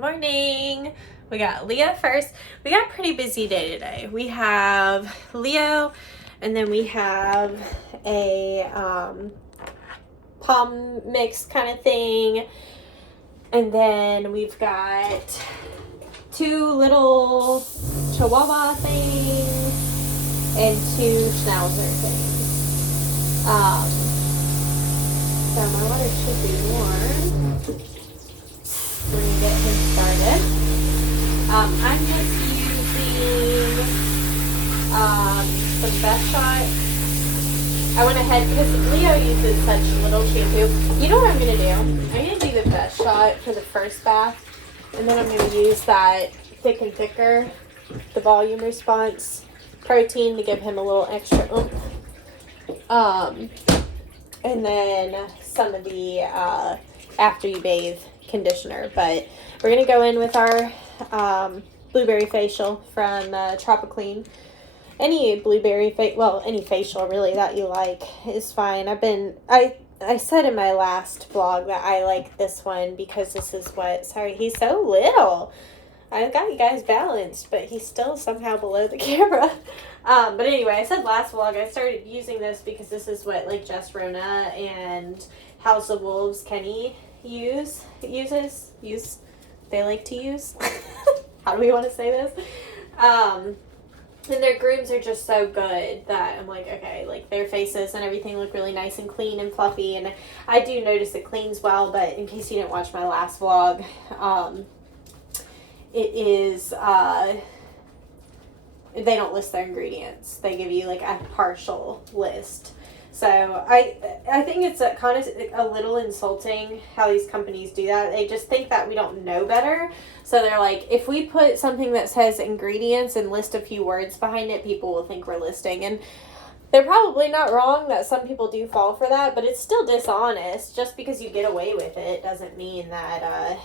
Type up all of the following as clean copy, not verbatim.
morning. We got Leo first. We got a pretty busy day today. We have Leo, and then we have a palm mix kind of thing, and then we've got two little chihuahua things and two schnauzer things. So my water should be warm. We're gonna get him started. I'm just using some Best Shot. I went ahead because Leo uses such little shampoo. You know what I'm gonna do? I'm gonna do the Best Shot for the first bath, and then I'm gonna use that Thick and Thicker, the volume response protein to give him a little extra oomph. And then some of the after you bathe conditioner. But we're going to go in with our blueberry facial from Tropiclean. Any blueberry, any facial really that you like is fine. I said in my last vlog that I like this one because this is sorry, he's so little. I've got you guys balanced, but he's still somehow below the camera. But anyway, I said last vlog I started using this because this is what like Jess Rona and House of Wolves Kenny uses. They like to use. How do we want to say this? And their grooms are just so good that I'm like, okay, like their faces and everything look really nice and clean and fluffy. And I do notice it cleans well, but in case you didn't watch my last vlog, it is, they don't list their ingredients. They give you like a partial list. So I think it's kind of a little insulting how these companies do that. They just think that we don't know better. So they're like, if we put something that says ingredients and list a few words behind it, people will think we're listing. And they're probably not wrong that some people do fall for that, but it's still dishonest. Just because you get away with it doesn't mean that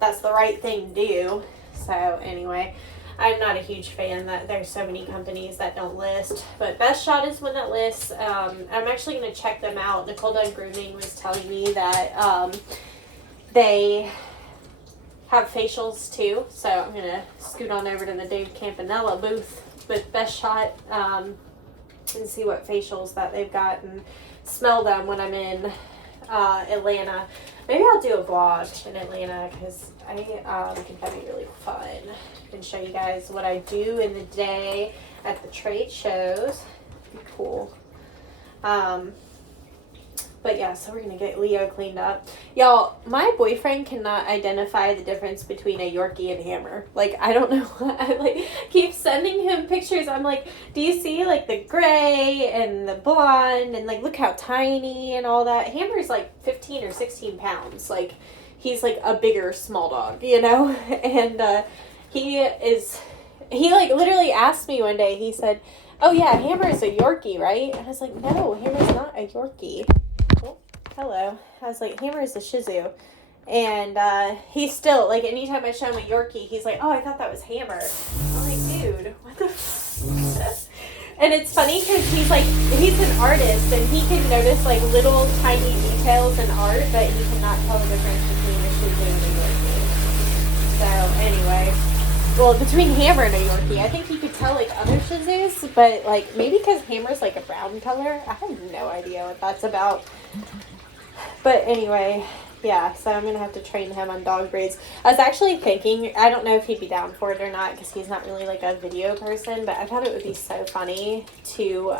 that's the right thing to do. So anyway, I'm not a huge fan that there's so many companies that don't list, but Best Shot is one that lists. I'm actually going to check them out. Nicole Dunn Grooming was telling me that they have facials too, so I'm going to scoot on over to the Dave Campanella booth with Best Shot and see what facials that they've got and smell them when I'm in Atlanta. Maybe I'll do a vlog in Atlanta because I think that'd be really fun. And show you guys what I do in the day at the trade shows. Be cool. But yeah, so we're gonna get Leo cleaned up. Y'all, my boyfriend cannot identify the difference between a Yorkie and Hammer. Like, I don't know. I like keep sending him pictures. I'm like, do you see like the gray and the blonde and like look how tiny and all that? Hammer's like 15 or 16 pounds. Like, he's like a bigger small dog, you know? And he like literally asked me one day, he said, oh yeah, Hammer is a Yorkie, right? And I was like, no, Hammer's not a Yorkie. Oh, hello. I was like, Hammer is a Shih Tzu. And he's still, like, anytime I show him a Yorkie, he's like, oh, I thought that was Hammer. I'm like, dude, what the f***? And it's funny because he's an artist and he can notice like little tiny details in art, but he cannot tell the difference between a Shih Tzu and a Yorkie. So anyway, well, between Hammer and a Yorkie, I think he could tell like other Shih Tzus, but like maybe because Hammer's like a brown color. I have no idea what that's about. But anyway, yeah, so I'm going to have to train him on dog breeds. I was actually thinking, I don't know if he'd be down for it or not because he's not really like a video person, but I thought it would be so funny to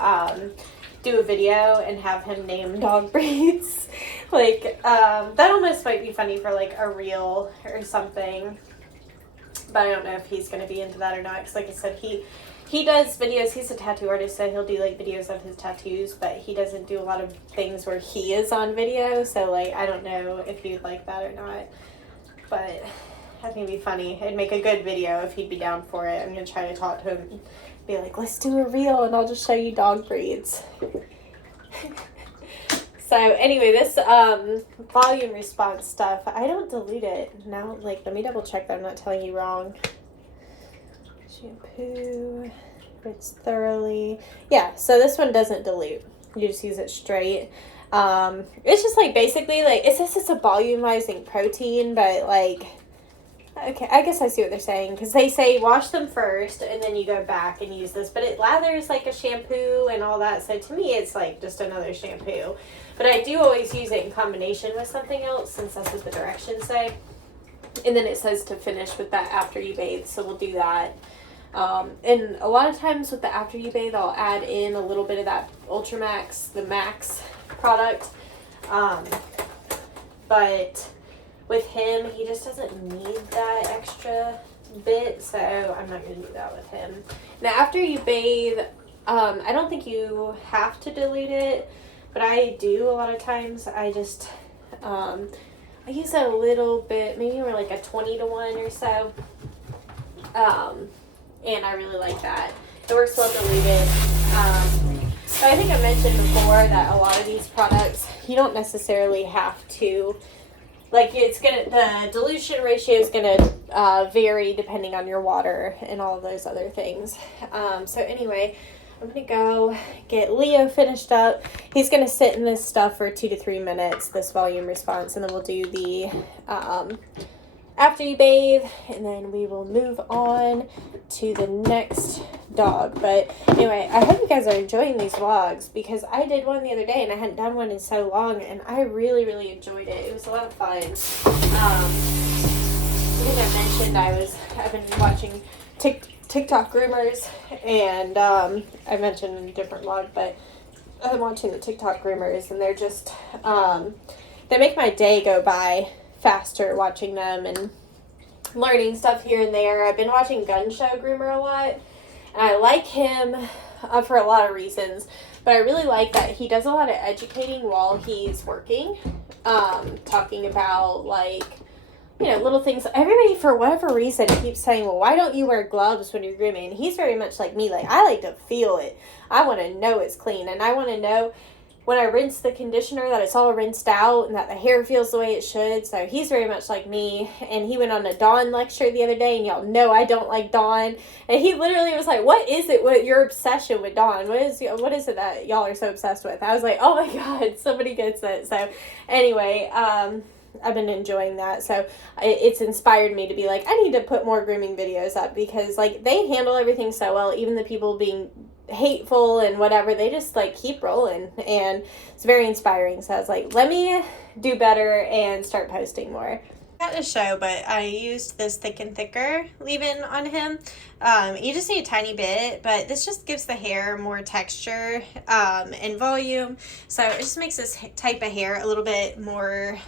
do a video and have him name dog breeds. Like, that almost might be funny for like a reel or something. But I don't know if he's going to be into that or not. Because like I said, he does videos. He's a tattoo artist, so he'll do like videos of his tattoos. But he doesn't do a lot of things where he is on video. So like, I don't know if he'd like that or not. But I think it'd be funny. It'd make a good video if he'd be down for it. I'm going to try to talk to him and be like, let's do a reel and I'll just show you dog breeds. So anyway, this volume response stuff, I don't dilute it. Now, like, let me double check that I'm not telling you wrong. Shampoo, rinse thoroughly. Yeah, so this one doesn't dilute. You just use it straight. It's just like basically like, it says it's a volumizing protein, but like, okay, I guess I see what they're saying, because they say wash them first and then you go back and use this, but it lathers like a shampoo and all that, so to me it's like just another shampoo. But I do always use it in combination with something else, since that's what the directions say. And then it says to finish with that after you bathe, so we'll do that. And a lot of times with the after you bathe, I'll add in a little bit of that Ultramax, the Max product. But with him, he just doesn't need that extra bit, so I'm not going to do that with him. Now, after you bathe, I don't think you have to dilute it, but I do a lot of times. I just, I use a little bit, maybe we're like a 20-to-1 or so, and I really like that. It works well diluted. But I think I mentioned before that a lot of these products, you don't necessarily have to, like, the dilution ratio is gonna vary depending on your water and all of those other things. So anyway, I'm gonna go get Leo finished up. He's gonna sit in this stuff for 2 to 3 minutes, this volume response, and then we'll do the after you bathe, and then we will move on to the next dog. But anyway, I hope you guys are enjoying these vlogs, because I did one the other day and I hadn't done one in so long, and I really, really enjoyed it. It was a lot of fun. I think I mentioned I've been watching TikTok groomers, and I mentioned in a different vlog, but I've been watching the TikTok groomers, and they're just, they make my day go by faster watching them and learning stuff here and there. I've been watching Gun Show Groomer a lot, and I like him for a lot of reasons, but I really like that he does a lot of educating while he's working, talking about, like, you know, little things. Everybody, for whatever reason, keeps saying, well, why don't you wear gloves when you're grooming? And he's very much like me. Like, I like to feel it. I want to know it's clean, and I want to know when I rinse the conditioner that it's all rinsed out and that the hair feels the way it should. So he's very much like me. And he went on a Dawn lecture the other day, and y'all know I don't like Dawn. And he literally was like, what is it, what your obsession with Dawn? What is it that y'all are so obsessed with? I was like, oh my God, somebody gets it. So anyway, I've been enjoying that. So it's inspired me to be like, I need to put more grooming videos up, because like they handle everything so well. Even the people being hateful and whatever, they just like keep rolling, and it's very inspiring. So I was like, let me do better and start posting more. Not a show, but I used this Thick and Thicker leave-in on him. You just need a tiny bit, but this just gives the hair more texture and volume, so it just makes this type of hair a little bit more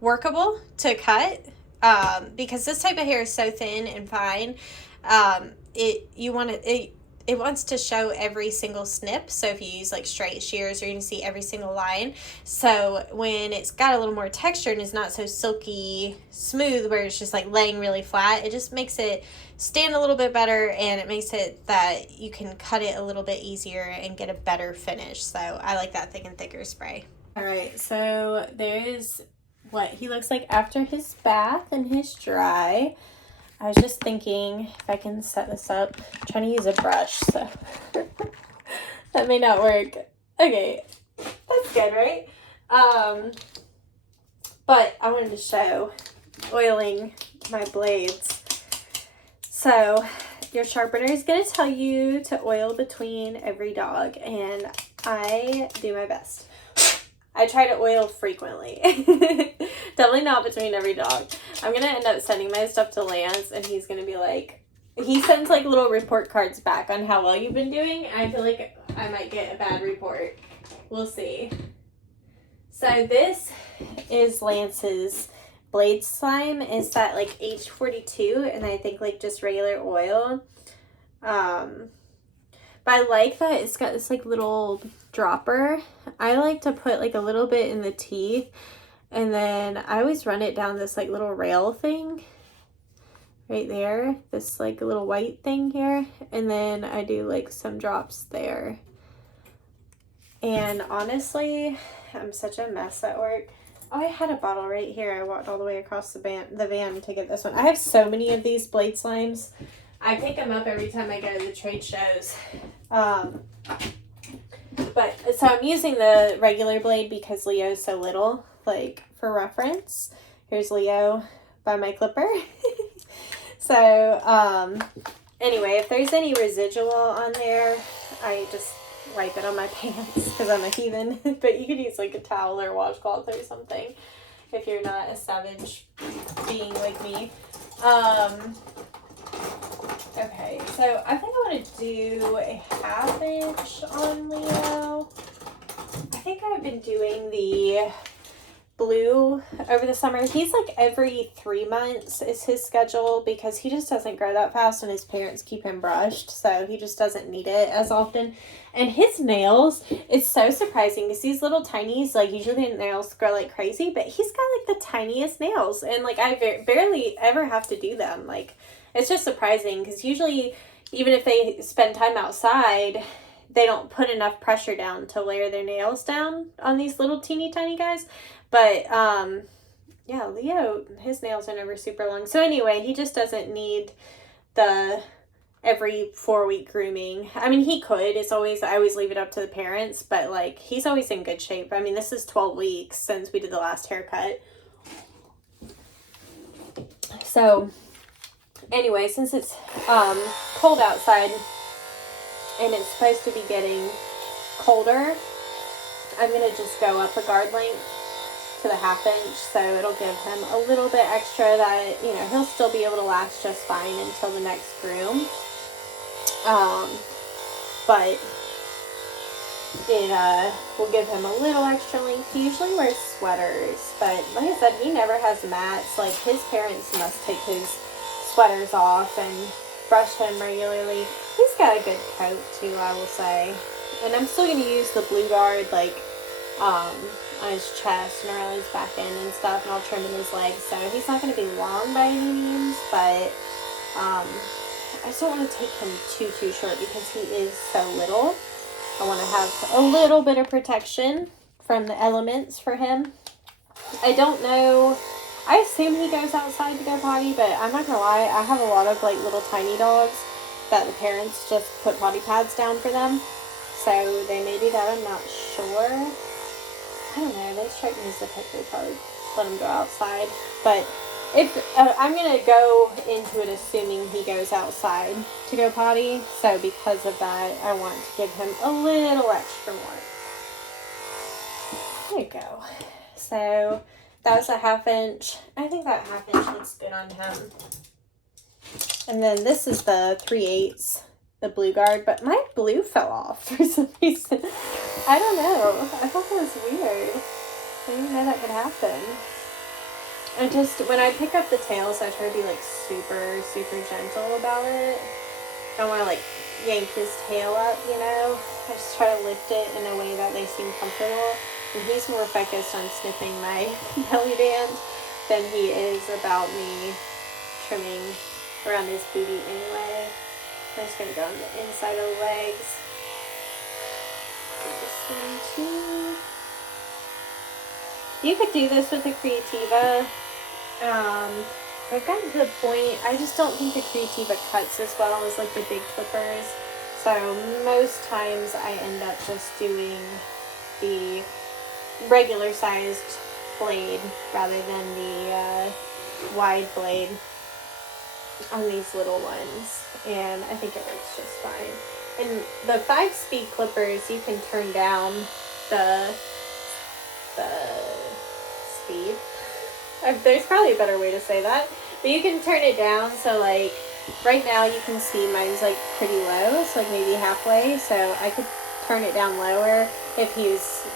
workable to cut, because this type of hair is so thin and fine. It wants to show every single snip. So if you use like straight shears, you're going to see every single line. So when it's got a little more texture and is not so silky smooth where it's just like laying really flat, it just makes it stand a little bit better, and it makes it that you can cut it a little bit easier and get a better finish. So I like that Thick and Thicker spray. All right, so there is what he looks like after his bath and his dry. I was just thinking if I can set this up. I'm trying to use a brush, so that may not work. Okay, that's good, right? But I wanted to show oiling my blades. So your sharpener is going to tell you to oil between every dog, and I do my best. I try to oil frequently. Definitely not between every dog. I'm going to end up sending my stuff to Lance, and he's going to be like, he sends like little report cards back on how well you've been doing. I feel like I might get a bad report. We'll see. So this is Lance's blade slime. It's that like H42, and I think like just regular oil. But I like that it's got this like little dropper. I like to put like a little bit in the teeth, and then I always run it down this like little rail thing right there, this like little white thing here, and then I do like some drops there. And honestly, I'm such a mess at work. Oh, I had a bottle right here. I walked all the way across the van to get this one. I have so many of these blade slimes. I pick them up every time I go to the trade shows. But so I'm using the regular blade because Leo's so little, like for reference. Here's Leo by my clipper. So, anyway, if there's any residual on there, I just wipe it on my pants because I'm a heathen. But you could use like a towel or washcloth or something if you're not a savage being like me. Okay, so I think I want to do a half inch on Leo. I think I've been doing the blue over the summer. He's like every 3 months is his schedule because he just doesn't grow that fast and his parents keep him brushed, so he just doesn't need it as often. And his nails, it's so surprising because these little tinies, like usually the nails grow like crazy, but he's got like the tiniest nails, and like I barely ever have to do them. Like, it's just surprising because usually even if they spend time outside, they don't put enough pressure down to layer their nails down on these little teeny tiny guys. But, yeah, Leo, his nails are never super long. So anyway, he just doesn't need the every 4-week grooming. I mean, he could. I always leave it up to the parents, but like, he's always in good shape. I mean, this is 12 weeks since we did the last haircut. So anyway, since it's, cold outside and it's supposed to be getting colder, I'm going to just go up a guard length to the half inch, so it'll give him a little bit extra that, you know, he'll still be able to last just fine until the next groom. But it will give him a little extra length. He usually wears sweaters, but like I said, he never has mats. Like, his parents must take his sweaters off and brush him regularly. He's got a good coat too, I will say. And I'm still going to use the blue guard, like, on his chest and around his back end and stuff, and I'll trim in his legs, so he's not going to be long by any means, but I just don't want to take him too short because he is so little. I want to have a little bit of protection from the elements for him. I don't know, I assume he goes outside to go potty, but I'm not going to lie, I have a lot of like little tiny dogs that the parents just put potty pads down for them, so they may do that, I'm not sure. I don't know, they strike me as the type that probably let him go outside. But if I'm going to go into it assuming he goes outside to go potty. So because of that, I want to give him a little extra more. There you go. So that was a half inch. I think that half inch looks good on him. And then this is the 3/8, the blue guard, but my blue fell off for some reason. I don't know. I thought that was weird. I didn't know that could happen. I just, when I pick up the tails, I try to be like super gentle about it. I don't want to like yank his tail up, you know. I just try to lift it in a way that they seem comfortable. And he's more focused on sniffing my belly band than he is about me trimming around his booty anyway. I'm just going to go on the inside of the legs. You could do this with a Creativa. I've gotten to the point, I just don't think the Creativa cuts as well as like the big clippers. So most times I end up just doing the regular sized blade rather than the wide blade on these little ones, and I think it works just fine. And the 5-speed clippers, you can turn down the speed. There's probably a better way to say that, but you can turn it down. So like right now you can see mine's like pretty low, so like maybe halfway, so I could turn it down lower if he's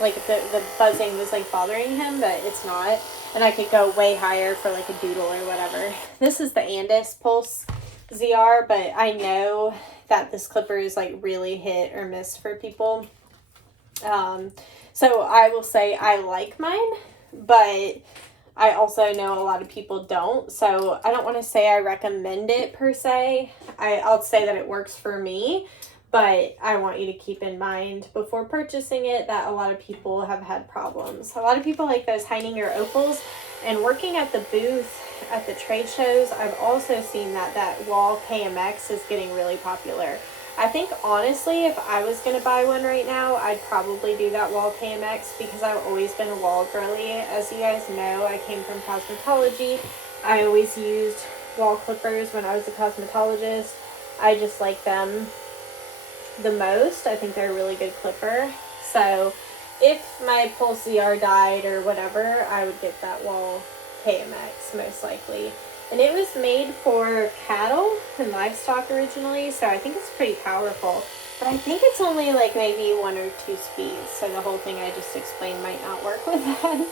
like the buzzing was like bothering him, but it's not. And I could go way higher for like a doodle or whatever. This is the Andis Pulse ZR, but I know that this clipper is like really hit or miss for people. So I will say I like mine, but I also know a lot of people don't. So I don't want to say I recommend it per se. I'll say that it works for me, but I want you to keep in mind before purchasing it that a lot of people have had problems. A lot of people like those Heininger opals, and working at the booth at the trade shows, I've also seen that Wall KMX is getting really popular. I think honestly, if I was going to buy one right now, I'd probably do that wall KMX because I've always been a wall girly. As you guys know, I came from cosmetology. I always used wall clippers when I was a cosmetologist. I just like them the most. I think they're a really good clipper. So if my Pulse ZR died or whatever, I would get that wall KMX most likely. And it was made for cattle and livestock originally, so I think it's pretty powerful. But I think it's only like maybe 1 or 2 speeds, so the whole thing I just explained might not work with that.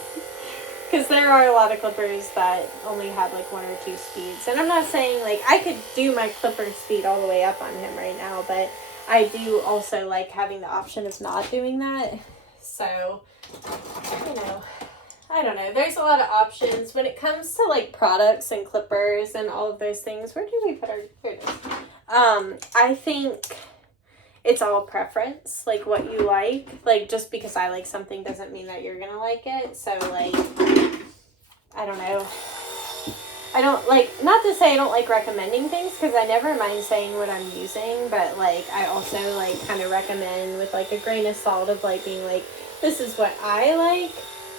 Because there are a lot of clippers that only have like 1 or 2 speeds. And I'm not saying like I could do my clipper speed all the way up on him right now, but I do also like having the option of not doing that. So, you know, I don't know. There's a lot of options when it comes to like products and clippers and all of those things. Where do we put our, here it is. I think it's all preference, like what you like. Like just because I like something doesn't mean that you're gonna like it. So like, I don't know. I don't like, not to say I don't like recommending things because I never mind saying what I'm using, but like I also like kind of recommend with like a grain of salt of like being like, this is what I like,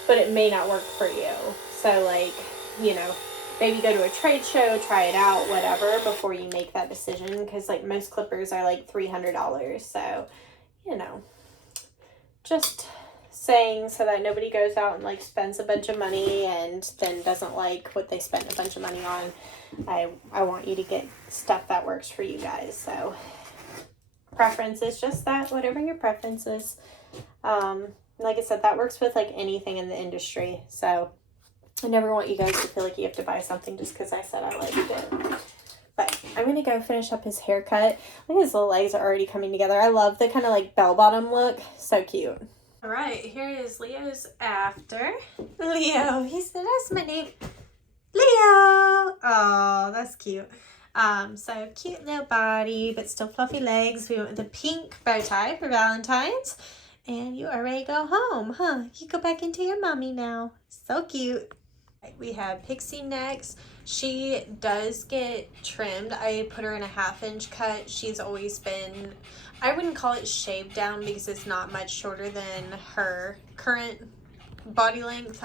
but it may not work for you. So like, you know, maybe go to a trade show, try it out, whatever, before you make that decision. Because like most clippers are like $300. So, you know, just saying so that nobody goes out and like spends a bunch of money and then doesn't like what they spent a bunch of money on. I want you to get stuff that works for you guys. So preference is just that, whatever your preference is. Like I said, that works with like anything in the industry. So I never want you guys to feel like you have to buy something just because I said I liked it. But I'm going to go finish up his haircut. Look, his little legs are already coming together. I love the kind of like bell-bottom look. So cute. All right, here is Leo's after. Leo, he said, that's my name. Leo. Oh, that's cute. So cute little body, but still fluffy legs. We went with the pink bow tie for Valentine's. And you are ready to go home, huh? You go back into your mommy now. So cute. We have Pixie next. She does get trimmed. I put her in a 1/2-inch cut. She's always been, I wouldn't call it shaved down because it's not much shorter than her current body length.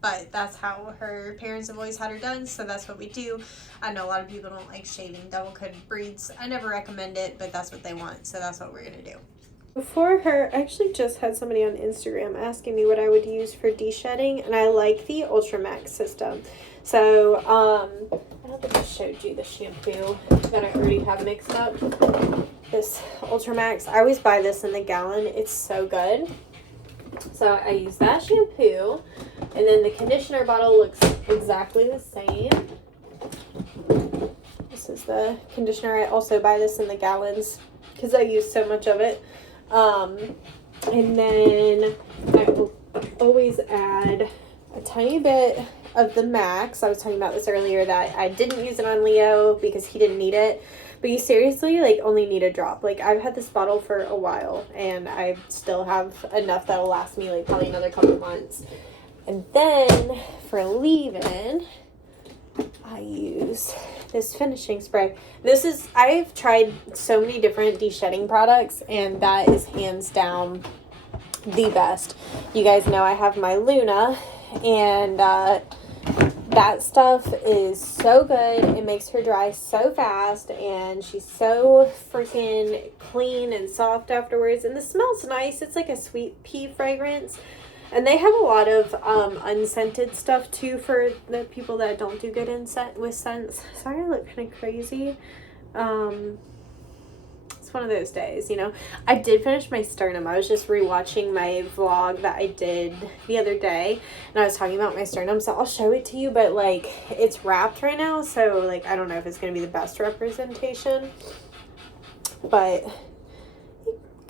But that's how her parents have always had her done, so that's what we do. I know a lot of people don't like shaving double-coated breeds. I never recommend it, but that's what they want, so that's what we're gonna do. Before her, I actually just had somebody on Instagram asking me what I would use for de-shedding, and I like the Ultramax system. So, I don't think I showed you the shampoo that I already have mixed up. This Ultramax, I always buy this in the gallon. It's so good. So I use that shampoo, and then the conditioner bottle looks exactly the same. This is the conditioner. I also buy this in the gallons because I use so much of it. And then I will always add a tiny bit of the Max. I was talking about this earlier that I didn't use it on Leo because he didn't need it. But you seriously like only need a drop. Like I've had this bottle for a while and I still have enough that'll last me like probably another couple months. And then for leave-in, I use this finishing spray. This is, I've tried so many different de-shedding products and that is hands down the best. You guys know I have my Luna and that stuff is so good. It makes her dry so fast and she's so freaking clean and soft afterwards, and the smells nice. It's like a sweet pea fragrance. And they have a lot of unscented stuff too for the people that don't do good with scents. Sorry I look kind of crazy. It's one of those days, you know. I did finish my sternum. I was just rewatching my vlog that I did the other day. And I was talking about my sternum. So I'll show it to you. But like it's wrapped right now. So like I don't know if it's going to be the best representation. But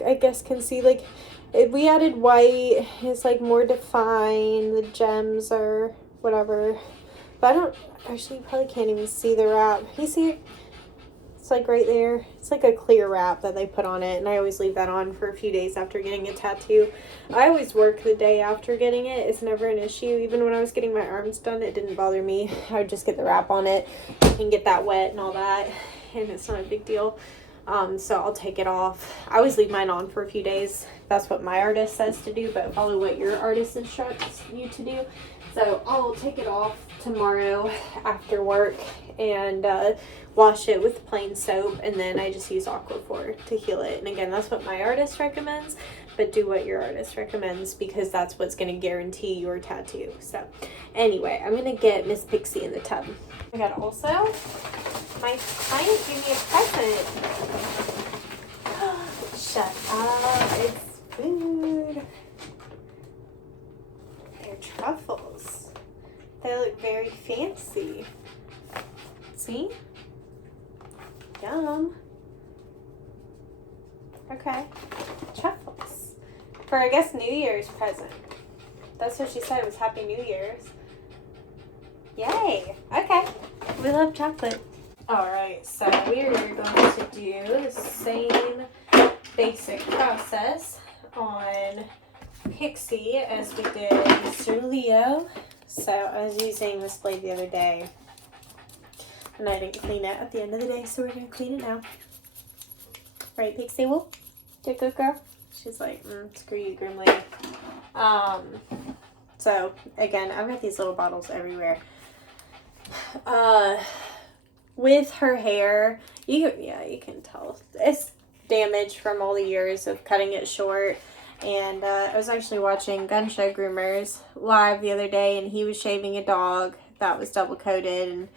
I guess can see like... we added white. It's like more defined. The gems or whatever. But I don't... actually, you probably can't even see the wrap. You see it? It's like right there. It's like a clear wrap that they put on it. And I always leave that on for a few days after getting a tattoo. I always work the day after getting it. It's never an issue. Even when I was getting my arms done, it didn't bother me. I would just get the wrap on it and get that wet and all that. And it's not a big deal. So I'll take it off. I always leave mine on for a few days. That's what my artist says to do, but follow what your artist instructs you to do. So I'll take it off tomorrow after work and wash it with plain soap, and then I just use Aquaphor to heal it. And again, that's what my artist recommends, but do what your artist recommends, because that's what's going to guarantee your tattoo. So anyway, I'm going to get Miss Pixie in the tub. I got also, my client gave me a present. Shut up, it's food. They're truffles. They look very fancy. See? Yum. Okay. Truffles. For, I guess, New Year's present. That's what she said. It was Happy New Year's. Yay. Okay. We love chocolate. Alright, so we're going to do the same basic process on Pixie as we did Mr. Leo. So I was using this blade the other day, and I didn't clean it at the end of the day, so we're going to clean it now. Right, Pixie? Well, you're a good girl. She's like, screw you, Groom lady. So, again, I've got these little bottles everywhere. With her hair, you can tell. It's damaged from all the years of cutting it short. And I was actually watching Gun Show Groomers live the other day, and he was shaving a dog that was double coated, and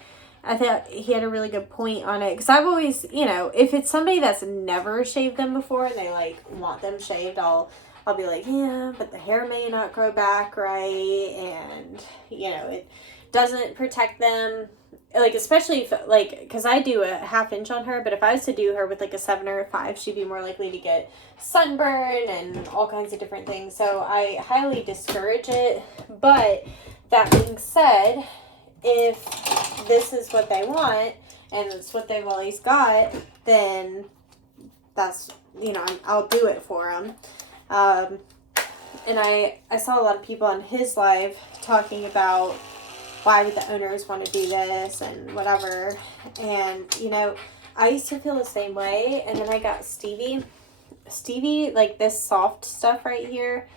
I thought he had a really good point on it, because I've always, if it's somebody that's never shaved them before and they like want them shaved, I'll be like, yeah, but the hair may not grow back right, and it doesn't protect them, like, especially if, like, because I do a 1/2 inch on her, but if I was to do her with like a 7 or a 5, she'd be more likely to get sunburn and all kinds of different things. So I highly discourage it. But that being said, if this is what they want and it's what they've always got, then that's, I'll do it for them. And I saw a lot of people on his live talking about why would the owners want to do this and whatever. And, I used to feel the same way. And then I got Stevie. Stevie, like this soft stuff right here,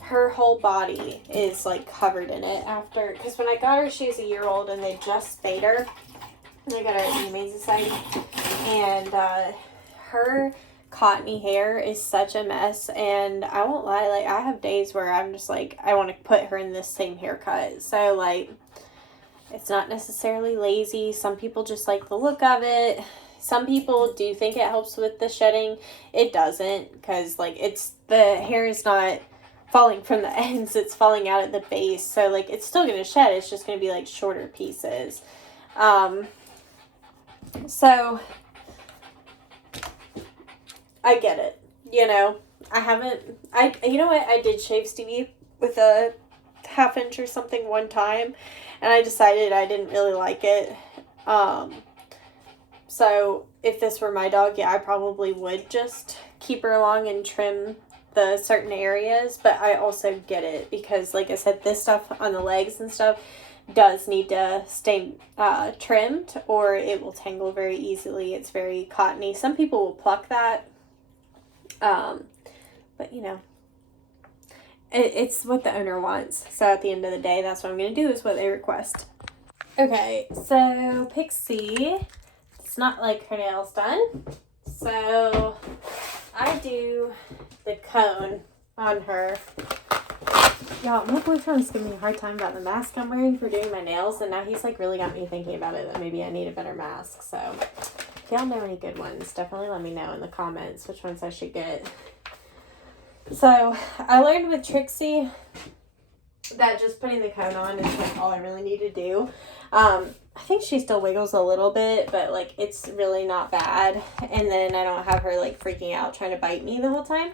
her whole body is like covered in it after. Because when I got her, she was a year old and they just spayed her. And I got her at the Humane Society. And her cottony hair is such a mess, and I won't lie, like, I have days where I'm just like, I want to put her in this same haircut. So, like, it's not necessarily lazy. Some people just like the look of it. Some people do think it helps with the shedding. It doesn't, because, like, the hair is not falling from the ends, it's falling out at the base. So, like, it's still going to shed. It's just going to be, like, shorter pieces. So I get it, you know know what, I did shave Stevie with a 1/2 inch or something one time, and I decided I didn't really like it. So if this were my dog, yeah, I probably would just keep her along and trim the certain areas, but I also get it because, like I said, this stuff on the legs and stuff does need to stay trimmed, or it will tangle very easily. It's very cottony. Some people will pluck that. But it's what the owner wants. So at the end of the day, that's what I'm going to do, is what they request. Okay, so Pixie, it's not like her nails done. So I do the cone on her. Y'all, my boyfriend's giving me a hard time about the mask I'm wearing for doing my nails, and now he's like really got me thinking about it, that maybe I need a better mask. So if y'all know any good ones, definitely let me know in the comments which ones I should get. So I learned with Trixie that just putting the cone on is like all I really need to do. I think she still wiggles a little bit, but like it's really not bad. And then I don't have her like freaking out trying to bite me the whole time.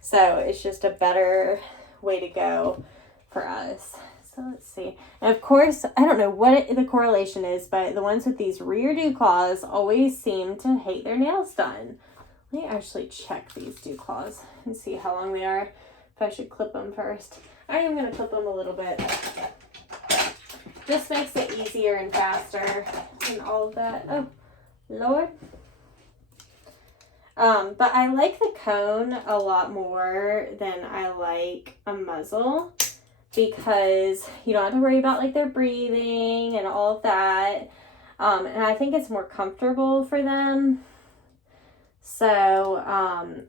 So it's just a better way to go for us. So let's see. And of course, I don't know what the correlation is, but the ones with these rear dew claws always seem to hate their nails done. Let me actually check these dew claws and see how long they are. If I should clip them first. I am going to clip them a little bit. Just makes it easier and faster and all of that. Oh, Lord. But I like the cone a lot more than I like a muzzle, because you don't have to worry about like their breathing and all of that. And I think it's more comfortable for them. So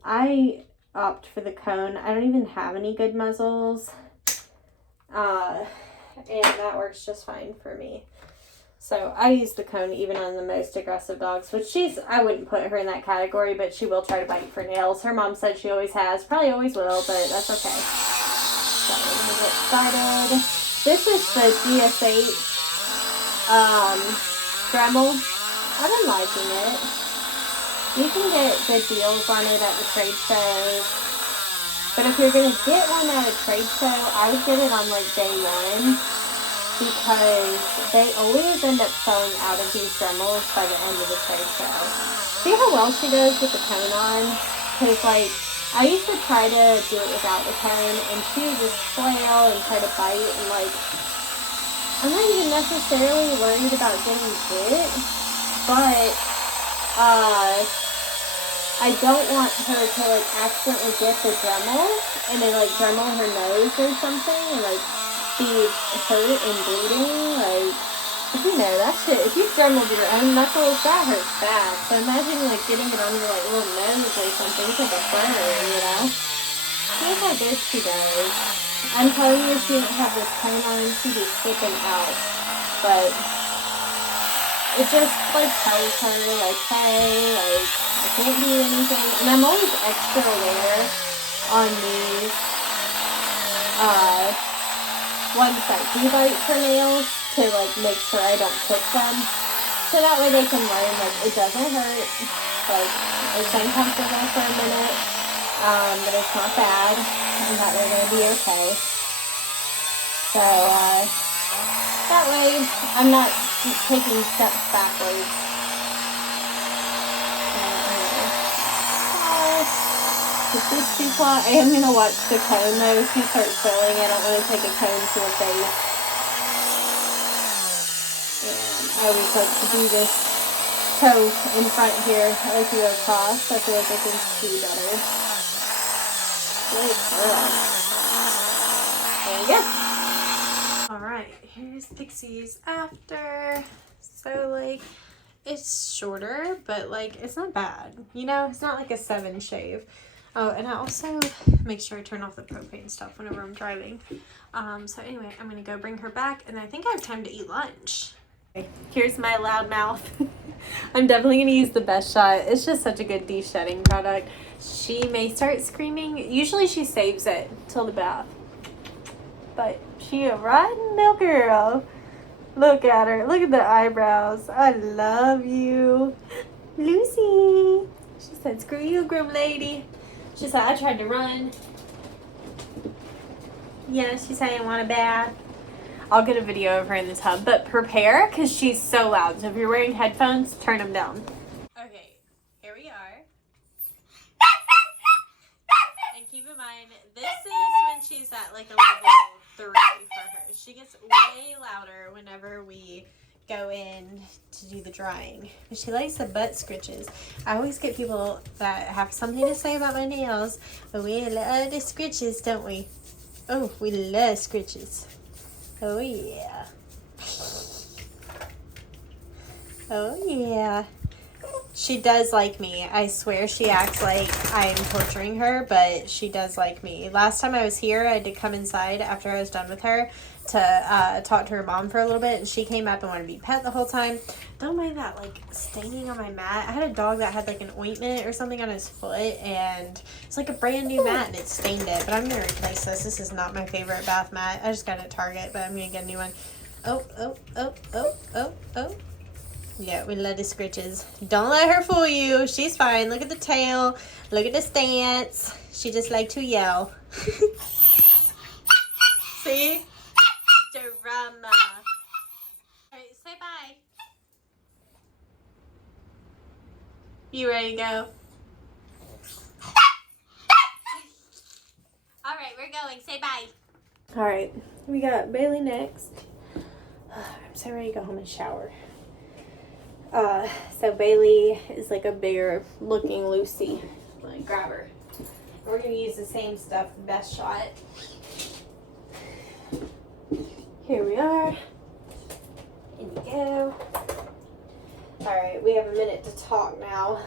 I opt for the cone. I don't even have any good muzzles. And that works just fine for me. So I use the cone even on the most aggressive dogs, which I wouldn't put her in that category, but she will try to bite for nails. Her mom said she always has, probably always will, but that's okay. So we're gonna get started. This is the GSH Dremel. I've been liking it. You can get good deals on it at the trade shows. But if you're gonna get one at a trade show, I would get it on like day one, because they always end up selling out of these Dremels by the end of the trade show. See how well she does with the cone on? Because like, I used to try to do it without the cone, and she would just flail and try to bite, and like, I'm not even necessarily worried about getting bit, but I don't want her to like accidentally get the Dremel and then like Dremel her nose or something, and like be hurt and bleeding. Like, you know, that shit, if you've Dremeled your own knuckles, that hurts bad. So imagine like getting it on your like little nose or something. It's like a burn, you know? See how good she does. I'm telling you, if she didn't have this cone on, she'd be slipping out. But it just like tells her like, hey, like, I can't do anything. And I'm always extra aware on these ones that do bite for nails, to like make sure I don't clip them, so that way they can learn like it doesn't hurt, like it's uncomfortable for a minute, but it's not bad, and that they're gonna be okay. So that way I'm not taking steps backwards. Is this too far? I am going to watch the cone though. If she starts filling, I don't want to take a cone to her face. And I always like to do this toe in front here as you go across. I feel like I can see better. Good girl. There you go. Alright, here's Pixie's after. So like, it's shorter, but like, it's not bad. You know, it's not like a 7 shave. Oh, and I also make sure I turn off the propane stuff whenever I'm driving. So anyway, I'm going to go bring her back, and I think I have time to eat lunch. Okay, here's my loud mouth. I'm definitely going to use the Best Shot. It's just such a good de-shedding product. She may start screaming. Usually she saves it till the bath. But she a rotten little girl. Look at her. Look at the eyebrows. I love you. Lucy. She said, screw you, groom lady. She said, I tried to run. Yeah, she said, I want a bath. I'll get a video of her in the tub. But prepare, because she's so loud. So if you're wearing headphones, turn them down. Okay, here we are. And keep in mind, this is when she's at like a level 3 for her. She gets way louder whenever we go in to do the drying. She likes the butt scritches. I always get people that have something to say about my nails, but we love the scritches, don't we? Oh, we love scritches. Oh yeah. Oh yeah. She does like me. I swear she acts like I'm torturing her, but she does like me. Last time I was here, I did come inside after I was done with her to talk to her mom for a little bit, and she came up and wanted to be pet the whole time. Don't mind that like staining on my mat. I had a dog that had like an ointment or something on his foot, and it's like a brand new mat and it stained it, but I'm gonna replace this. This is not my favorite bath mat. I just got it at Target, but I'm gonna get a new one. Oh, oh, oh, oh, oh, oh. Yeah, we love the scritches. Don't let her fool you. She's fine. Look at the tail. Look at the stance. She just like to yell. See? Drama. Alright, say bye. You ready to go? Alright, we're going. Say bye. Alright, we got Bailey next. I'm so ready to go home and shower. So Bailey is like a bigger looking Lucy. I'm gonna grab her. We're gonna use the same stuff, the best shot. Here we are. In you go. Alright, we have a minute to talk now.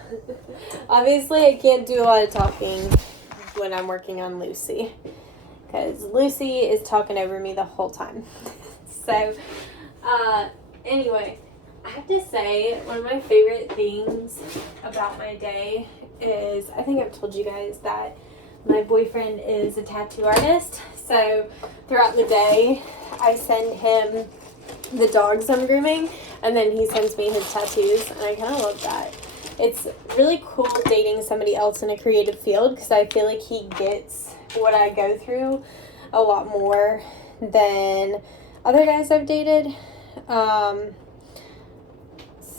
Obviously, I can't do a lot of talking when I'm working on Lucy, because Lucy is talking over me the whole time. So, anyway, I have to say, one of my favorite things about my day is, I think I've told you guys that my boyfriend is a tattoo artist. So, throughout the day, I send him the dogs I'm grooming, and then he sends me his tattoos, and I kind of love that. It's really cool dating somebody else in a creative field, because I feel like he gets what I go through a lot more than other guys I've dated.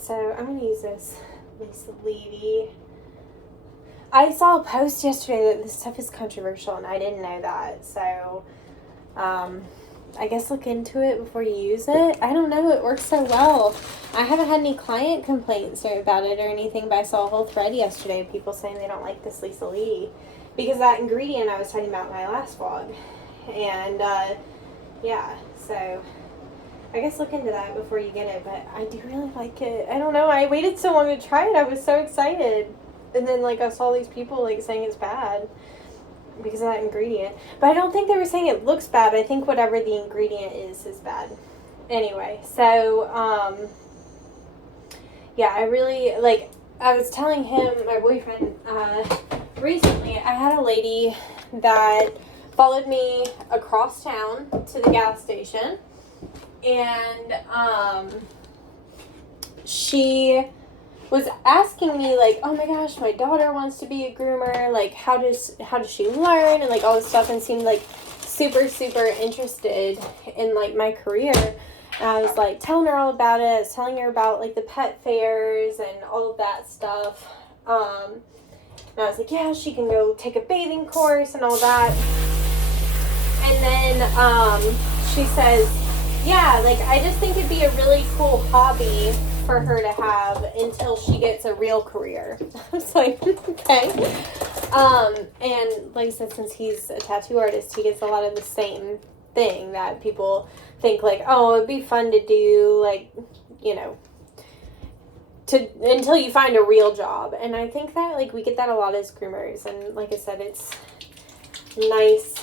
So I'm going to use this Levy. I saw a post yesterday that this stuff is controversial, and I didn't know that. So, I guess look into it before you use it. I don't know. It works so well. I haven't had any client complaints about it or anything, but I saw a whole thread yesterday of people saying they don't like this Lisa Lee because that ingredient I was talking about in my last vlog. And, yeah, so I guess look into that before you get it, but I do really like it. I don't know. I waited so long to try it. I was so excited. And then, like, I saw these people, like, saying it's bad because of that ingredient. But I don't think they were saying it looks bad. I think whatever the ingredient is bad. Anyway, so, yeah, I really, like, I was telling him, my boyfriend, recently, I had a lady that followed me across town to the gas station, and, she was asking me, like, oh my gosh, my daughter wants to be a groomer, like, how does she learn, and, like, all this stuff, and seemed, like, super, super interested in, like, my career. And I was, like, telling her all about it. I was telling her about, like, the pet fairs and all of that stuff. And I was like, yeah, she can go take a bathing course and all that. And then she says, yeah, like, I just think it'd be a really cool hobby for her to have until she gets a real career. I was like, okay. And like I said, since he's a tattoo artist, he gets a lot of the same thing that people think, like, oh, it'd be fun to do, like, you know, until you find a real job. And I think that, like, we get that a lot as groomers. And like I said, it's nice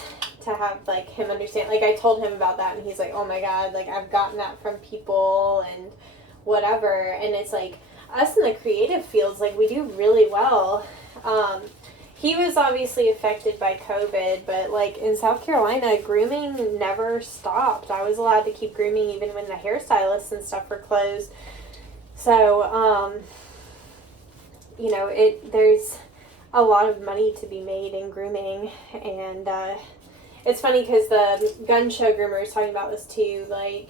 to have, like, him understand. Like, I told him about that, and he's like, oh my God, like, I've gotten that from people and whatever. And it's like, us in the creative fields, like, we do really well. He was obviously affected by COVID, but, like, in South Carolina, grooming never stopped. I was allowed to keep grooming even when the hairstylists and stuff were closed. So, you know, there's a lot of money to be made in grooming. And it's funny because the gun show groomer is talking about this too. Like,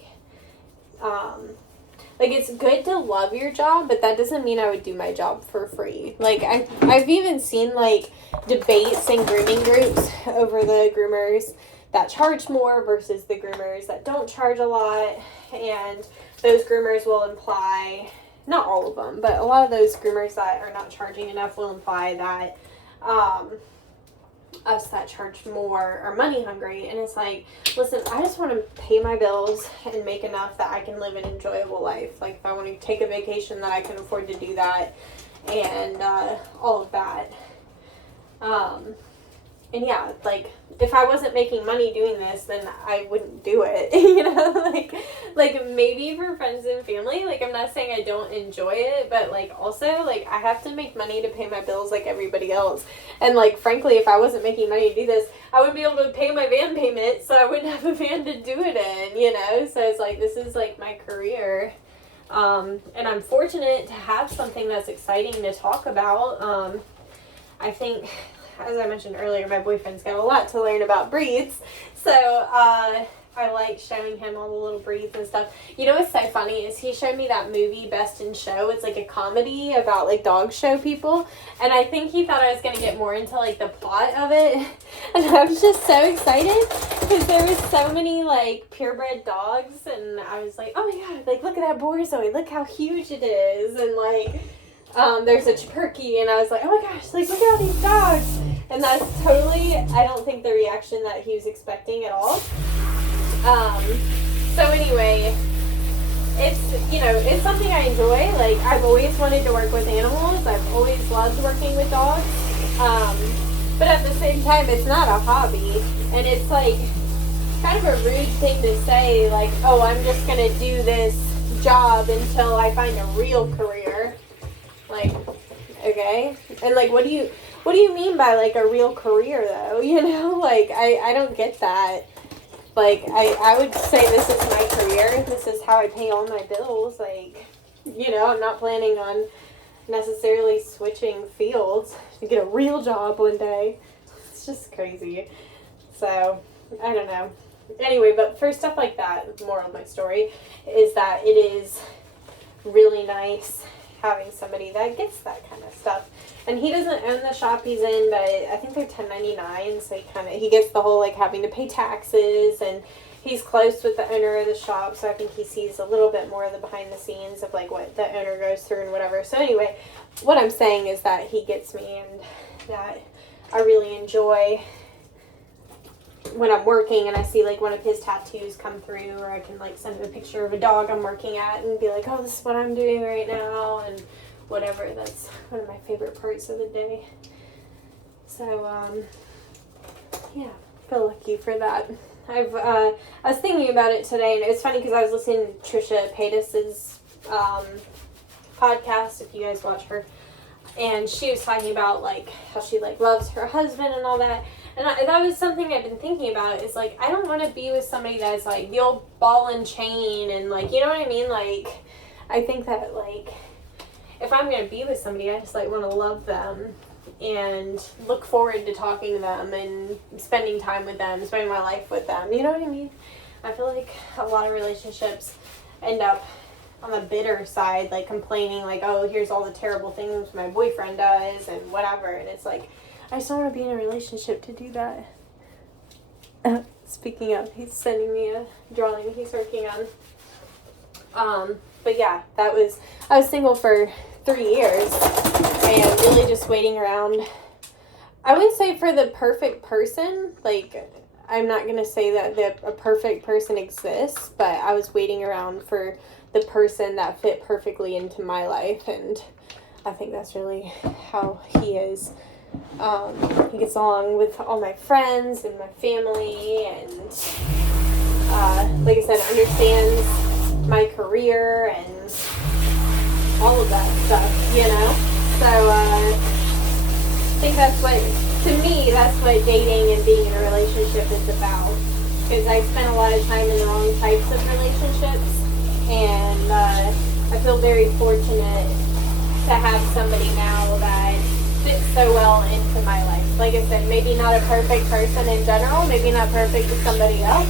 it's good to love your job, but that doesn't mean I would do my job for free. Like, I've even seen, like, debates in grooming groups over the groomers that charge more versus the groomers that don't charge a lot. And those groomers will imply, not all of them, but a lot of those groomers that are not charging enough will imply that us that charge more are money hungry. And it's like, listen, I just want to pay my bills and make enough that I can live an enjoyable life. Like, if I want to take a vacation, that I can afford to do that, and all of that. And yeah, like, if I wasn't making money doing this, then I wouldn't do it, you know, like maybe for friends and family. Like, I'm not saying I don't enjoy it, but, like, also, like, I have to make money to pay my bills like everybody else. And, like, frankly, if I wasn't making money to do this, I wouldn't be able to pay my van payment, so I wouldn't have a van to do it in, you know. So it's like, this is, like, my career. And I'm fortunate to have something that's exciting to talk about. I think, as I mentioned earlier, my boyfriend's got a lot to learn about breeds. So, I like showing him all the little breeds and stuff. You know what's so funny is he showed me that movie Best in Show. It's like a comedy about like dog show people, and I think he thought I was going to get more into like the plot of it, and I was just so excited because there was so many like purebred dogs, and I was like, oh my god, like look at that Borzoi, look how huge it is, and like there's a Chipurkey, and I was like, oh my gosh, like look at all these dogs, and that's totally, I don't think the reaction that he was expecting at all. So anyway, it's, you know, it's something I enjoy. Like, I've always wanted to work with animals. I've always loved working with dogs. But at the same time, it's not a hobby. And it's, like, kind of a rude thing to say, like, oh, I'm just going to do this job until I find a real career. Like, okay. And, like, what do you mean by, like, a real career, though? You know? Like, I don't get that. Like, I would say this is my career. This is how I pay all my bills. Like, you know, I'm not planning on necessarily switching fields to get a real job one day. It's just crazy. So, I don't know. Anyway, but for stuff like that, the moral of my story is that it is really nice having somebody that gets that kind of stuff. And he doesn't own the shop he's in, but I think they're 1099, so he gets the whole, like, having to pay taxes, and he's close with the owner of the shop, so I think he sees a little bit more of the behind the scenes of, like, what the owner goes through and whatever. So anyway, what I'm saying is that he gets me, and that I really enjoy when I'm working and I see, like, one of his tattoos come through, or I can, like, send him a picture of a dog I'm working at and be like, oh, this is what I'm doing right now, and whatever. That's one of my favorite parts of the day. So, yeah, feel lucky for that. I was thinking about it today, and it was funny because I was listening to Trisha Paytas's podcast, if you guys watch her, and she was talking about, like, how she, like, loves her husband and all that. And that was something I've been thinking about, is, like, I don't want to be with somebody that's, like, the old ball and chain, and, like, you know what I mean? Like, I think that, like, if I'm going to be with somebody, I just, like, want to love them and look forward to talking to them and spending time with them, spending my life with them. You know what I mean? I feel like a lot of relationships end up on the bitter side, like, complaining, like, oh, here's all the terrible things my boyfriend does and whatever. And it's like, I just don't want to be in a relationship to do that. Speaking of, he's sending me a drawing he's working on. But yeah, I was single for 3 years and really just waiting around. I wouldn't say for the perfect person. Like, I'm not going to say that a perfect person exists, but I was waiting around for the person that fit perfectly into my life, and I think that's really how he is. He gets along with all my friends and my family, and like I said, understands my career and all of that stuff, you know? So, I think that's what dating and being in a relationship is about. Because I spent a lot of time in the wrong types of relationships, and I feel very fortunate to have somebody now that fits so well into my life. Like I said, maybe not a perfect person in general, maybe not perfect to somebody else,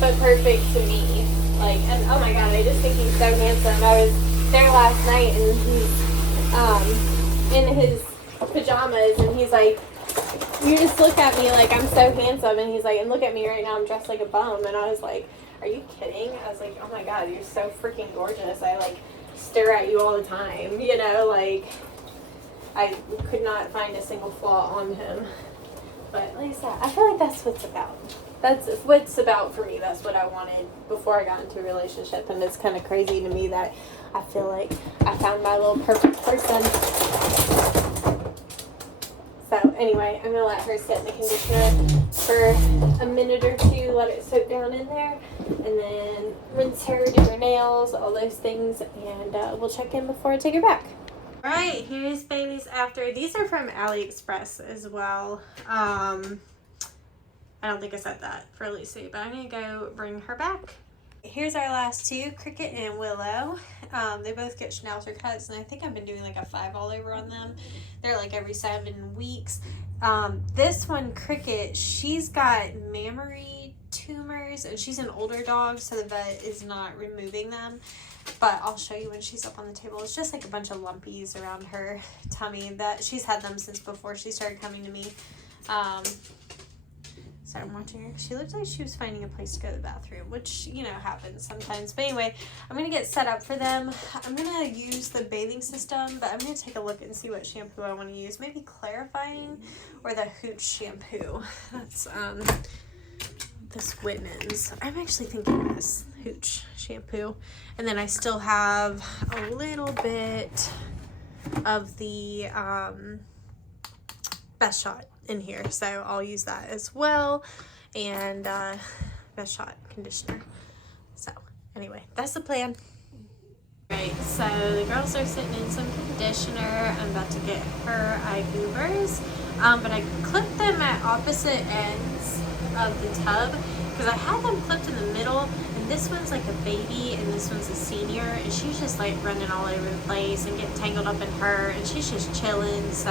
but perfect to me. Like, and oh my god, I just think he's so handsome. I was there last night, and he's in his pajamas, and he's like, you just look at me like I'm so handsome, and he's like, and look at me right now, I'm dressed like a bum. And I was like, are you kidding? I was like, oh my god, you're so freaking gorgeous. I, like, stare at you all the time, you know? Like, I could not find a single flaw on him. But like I said, I feel like that's what it's about. That's what it's about for me. That's what I wanted before I got into a relationship. And it's kind of crazy to me that I feel like I found my little perfect person. So anyway, I'm going to let her sit in the conditioner for a minute or two, let it soak down in there, and then rinse her, do her nails, all those things, and we'll check in before I take her back. Alright, here's baby's after. These are from AliExpress as well. I don't think I said that for Lucy, but I'm going to go bring her back. Here's our last two, Cricket and Willow. They both get schnauzer cuts, and I think I've been doing like a 5 all over on them. They're like every 7 weeks. This one, Cricket, she's got mammary tumors, and she's an older dog, so the vet is not removing them. But I'll show you when she's up on the table. It's just like a bunch of lumpies around her tummy that she's had them since before she started coming to me. So I'm watching her. She looked like she was finding a place to go to the bathroom, which, you know, happens sometimes. But anyway, I'm going to get set up for them. I'm going to use the bathing system, but I'm going to take a look and see what shampoo I want to use. Maybe clarifying or the Hooch shampoo. That's this Whitman's. I'm actually thinking this Hooch shampoo. And then I still have a little bit of the Best Shot in here, so I'll use that as well, and Best Shot conditioner. So anyway, that's the plan. Right, so the girls are sitting in some conditioner. I'm about to get her eye goobers, but I clipped them at opposite ends of the tub because I had them clipped in the middle, and this one's like a baby and this one's a senior, and she's just like running all over the place and getting tangled up in her, and she's just chilling, so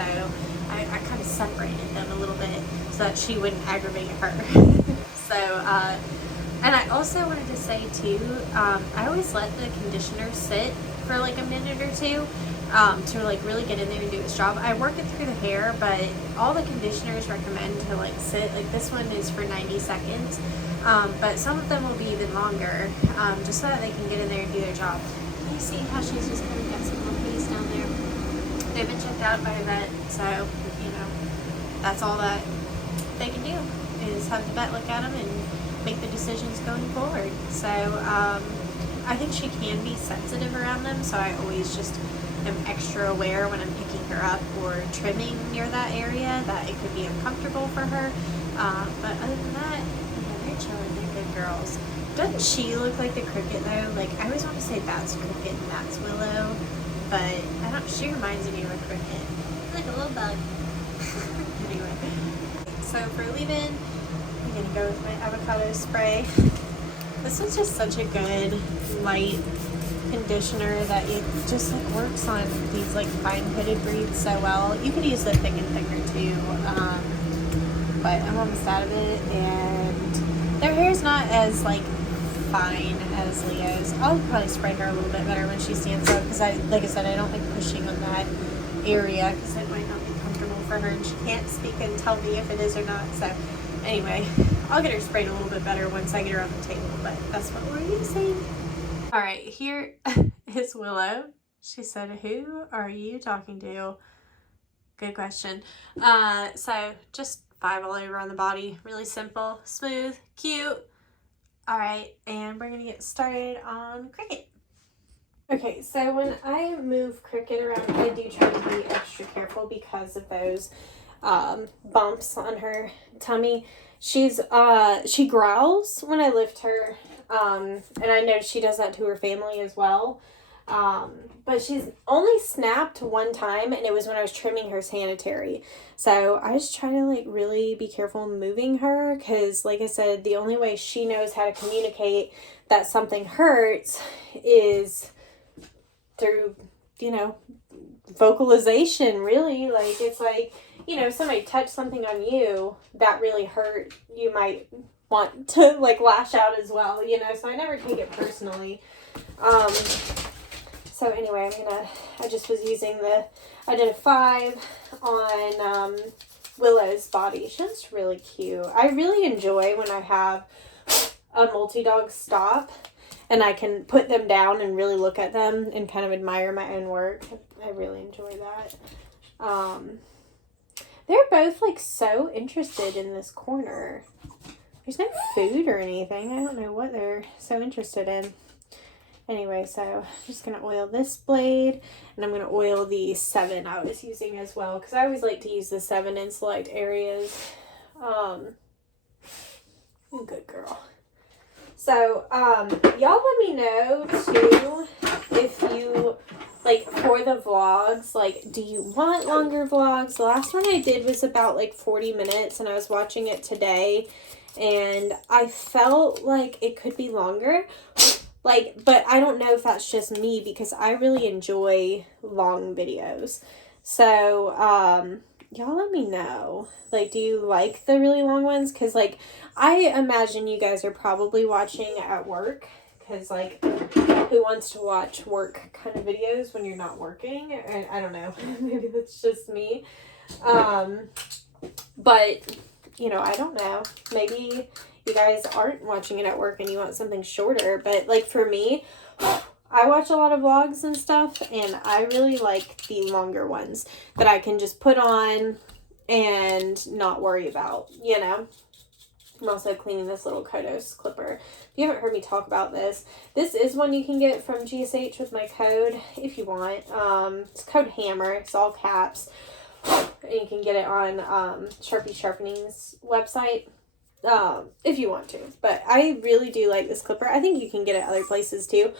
I kind of separated them a little bit so that she wouldn't aggravate her. So, and I also wanted to say too, I always let the conditioner sit for like a minute or two to like really get in there and do its job. I work it through the hair, but all the conditioners recommend to like sit, like this one is for 90 seconds, but some of them will be even longer, just so that they can get in there and do their job. You see how she's just kind of got some little piece down there? They've been checked out by a vet, so, you know, that's all that they can do, is have the vet look at them and make the decisions going forward. So, I think she can be sensitive around them, so I always just am extra aware when I'm picking her up or trimming near that area that it could be uncomfortable for her. But other than that, yeah, they're chilling, they're good girls. Doesn't she look like the cricket though? Like, I always want to say that's cricket and that's Willow, but I don't, she reminds me of a cricket. Like a little bug. Anyway, so for leave-in, I'm gonna go with my avocado spray. This is just such a good light conditioner that it just like works on these like fine pitted breeds so well. You could use the thick and thicker too, but I'm almost out of it, and their hair is not as like fine as Leo's. I'll probably spray her a little bit better when she stands up, because like I said, I don't like pushing on that area because it might not be comfortable for her, and she can't speak and tell me if it is or not. So anyway, I'll get her sprayed a little bit better once I get her on the table, but that's what we're using. All right, here is Willow. She said, "Who are you talking to?" Good question. So just 5 all over on the body. Really simple, smooth, cute. All right, and we're gonna get started on Cricket. Okay, so when I move Cricket around, I do try to be extra careful because of those bumps on her tummy. She growls when I lift her, and I know she does that to her family as well. But she's only snapped one time, and it was when I was trimming her sanitary. So I just try to like really be careful moving her, because like I said, the only way she knows how to communicate that something hurts is through, you know, vocalization, really. Like, it's like, you know, if somebody touched something on you that really hurt, you might want to like lash out as well, you know, so I never take it personally. So anyway, I just was using I did a 5 on Willow's body. She looks really cute. I really enjoy when I have a multi-dog stop and I can put them down and really look at them and kind of admire my own work. I really enjoy that. They're both like so interested in this corner. There's no food or anything. I don't know what they're so interested in. Anyway, so I'm just going to oil this blade, and I'm going to oil the 7 I was using as well, because I always like to use the 7 in select areas. Good girl. So, y'all let me know, too, if you, like, for the vlogs, like, do you want longer vlogs? The last one I did was about, like, 40 minutes, and I was watching it today, and I felt like it could be longer. Like, but I don't know if that's just me, because I really enjoy long videos. So, y'all let me know. Like, do you like the really long ones? Because, like, I imagine you guys are probably watching at work. Because, like, who wants to watch work kind of videos when you're not working? And I don't know. Maybe that's just me. But, you know, I don't know. Maybe you guys aren't watching it at work and you want something shorter. But, like, for me, I watch a lot of vlogs and stuff, and I really like the longer ones that I can just put on and not worry about, you know. I'm also cleaning this little Kodos clipper. If you haven't heard me talk about this, this is one you can get from GSH with my code if you want. It's code HAMMER. It's all caps. And you can get it on Sharpie Sharpening's website if you want to. But I really do like this clipper. I think you can get it other places too.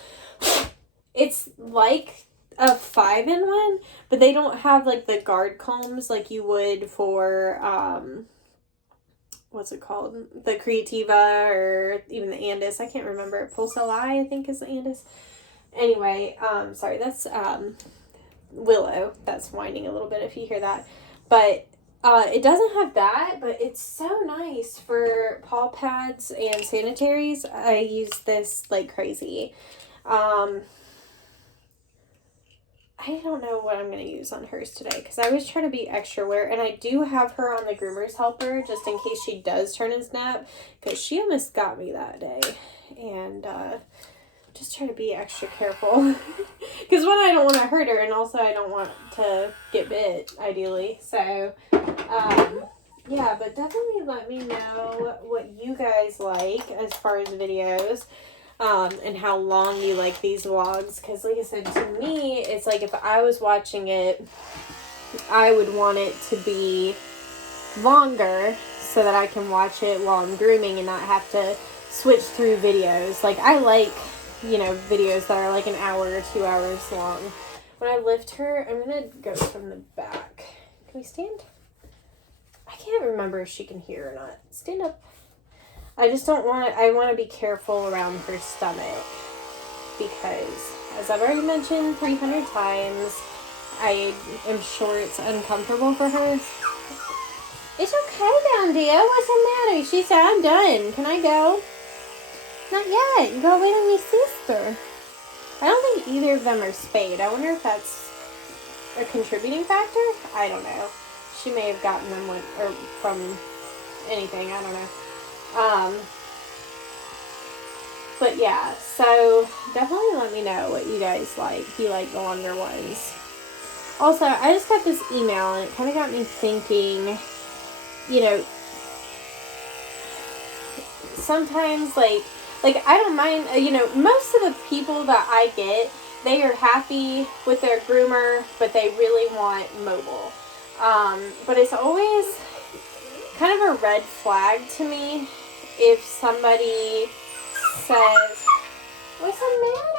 It's like a 5-in-1, but they don't have like the guard combs like you would for what's it called? The Creativa or even the Andis. I can't remember. Pulsar I think is the Andis. Anyway, sorry, that's Willow. That's whining a little bit if you hear that. But it doesn't have that, but it's so nice for paw pads and sanitaries. I use this like crazy. I don't know what I'm going to use on hers today because I was trying to be extra wear, and I do have her on the groomer's helper just in case she does turn and snap because she almost got me that day, and just try to be extra careful because one, I don't want to hurt her, and also I don't want to get bit ideally. So yeah, but definitely let me know what you guys like as far as videos. And how long you like these vlogs, because like I said, to me, it's like if I was watching it, I would want it to be longer so that I can watch it while I'm grooming and not have to switch through videos. Like, I like, you know, videos that are like an hour or 2 hours long. When I lift her, I'm going to go from the back. Can we stand? I can't remember if she can hear or not. Stand up. I just don't want to, I want to be careful around her stomach because, as I've already mentioned 300 times, I am sure it's uncomfortable for her. It's okay down there. What's the matter? She said, I'm done. Can I go? Not yet. You gotta wait on your sister. I don't think either of them are spayed. I wonder if that's a contributing factor? I don't know. She may have gotten them from anything. I don't know. But yeah, so definitely let me know what you guys like, if you like the longer ones. Also, I just got this email and it kind of got me thinking, you know, sometimes like I don't mind, you know, most of the people that I get, they are happy with their groomer, but they really want mobile. But it's always kind of a red flag to me if somebody says, what's the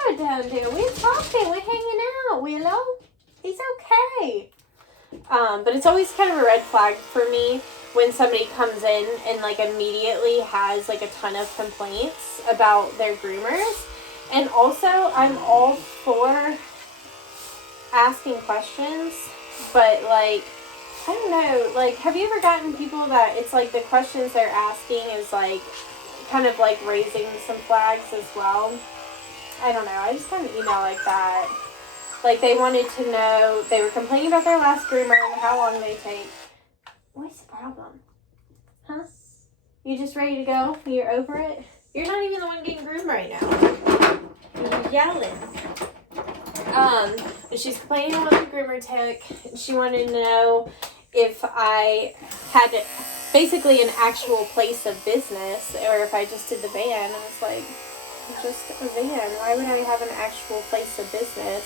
matter down there? We're talking, we're hanging out, Willow. He's okay. But it's always kind of a red flag for me when somebody comes in and like immediately has like a ton of complaints about their groomers. And also, I'm all for asking questions, but like, I don't know, like, have you ever gotten people that it's like the questions they're asking is like kind of like raising some flags as well? I don't know, I just got an email like that. Like, they wanted to know, they were complaining about their last groomer and how long they take. What's the problem? Huh? You just ready to go? You're over it? You're not even the one getting groomed right now. You're yelling. But she's complaining about the groomer tick. She wanted to know if I had basically an actual place of business or if I just did the van. I was like, just a van. Why would I have an actual place of business?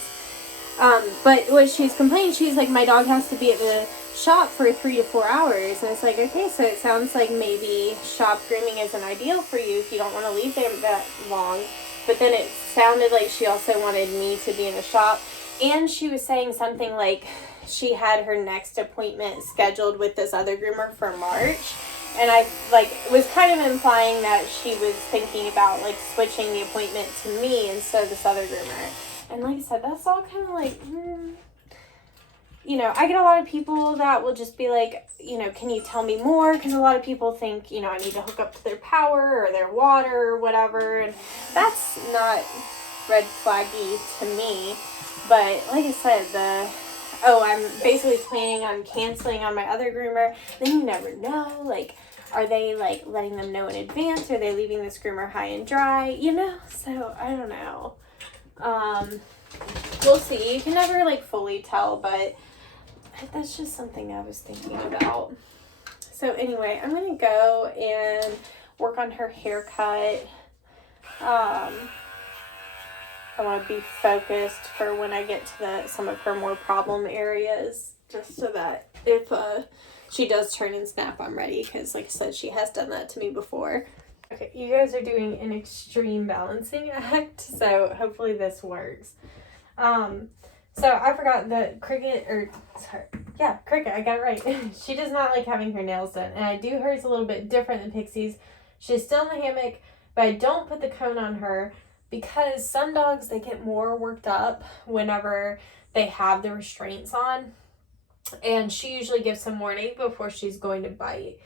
But what she's complaining, she's like, my dog has to be at the shop for 3 to 4 hours. And it's like, okay, so it sounds like maybe shop grooming isn't ideal for you if you don't want to leave there that long. But then it sounded like she also wanted me to be in the shop. And she was saying something like she had her next appointment scheduled with this other groomer for March. And I, like, was kind of implying that she was thinking about, like, switching the appointment to me instead of this other groomer. And like I said, that's all kind of like, you know, I get a lot of people that will just be like, you know, can you tell me more? Because a lot of people think, you know, I need to hook up to their power or their water or whatever. And that's not red flaggy to me. But like I said, I'm basically planning on canceling on my other groomer. Then you never know, like, are they like letting them know in advance? Are they leaving this groomer high and dry? You know, so I don't know. We'll see. You can never like fully tell, but that's just something I was thinking about. So anyway, I'm gonna go and work on her haircut. I want to be focused for when I get to some of her more problem areas, just so that if she does turn and snap, I'm ready, because like I said, she has done that to me before. Okay, you guys are doing an extreme balancing act, so hopefully this works. So I forgot that Cricket, I got it right. She does not like having her nails done, and I do hers a little bit different than Pixie's. She's still in the hammock, but I don't put the cone on her, because some dogs, they get more worked up whenever they have the restraints on. And she usually gives some warning before she's going to bite.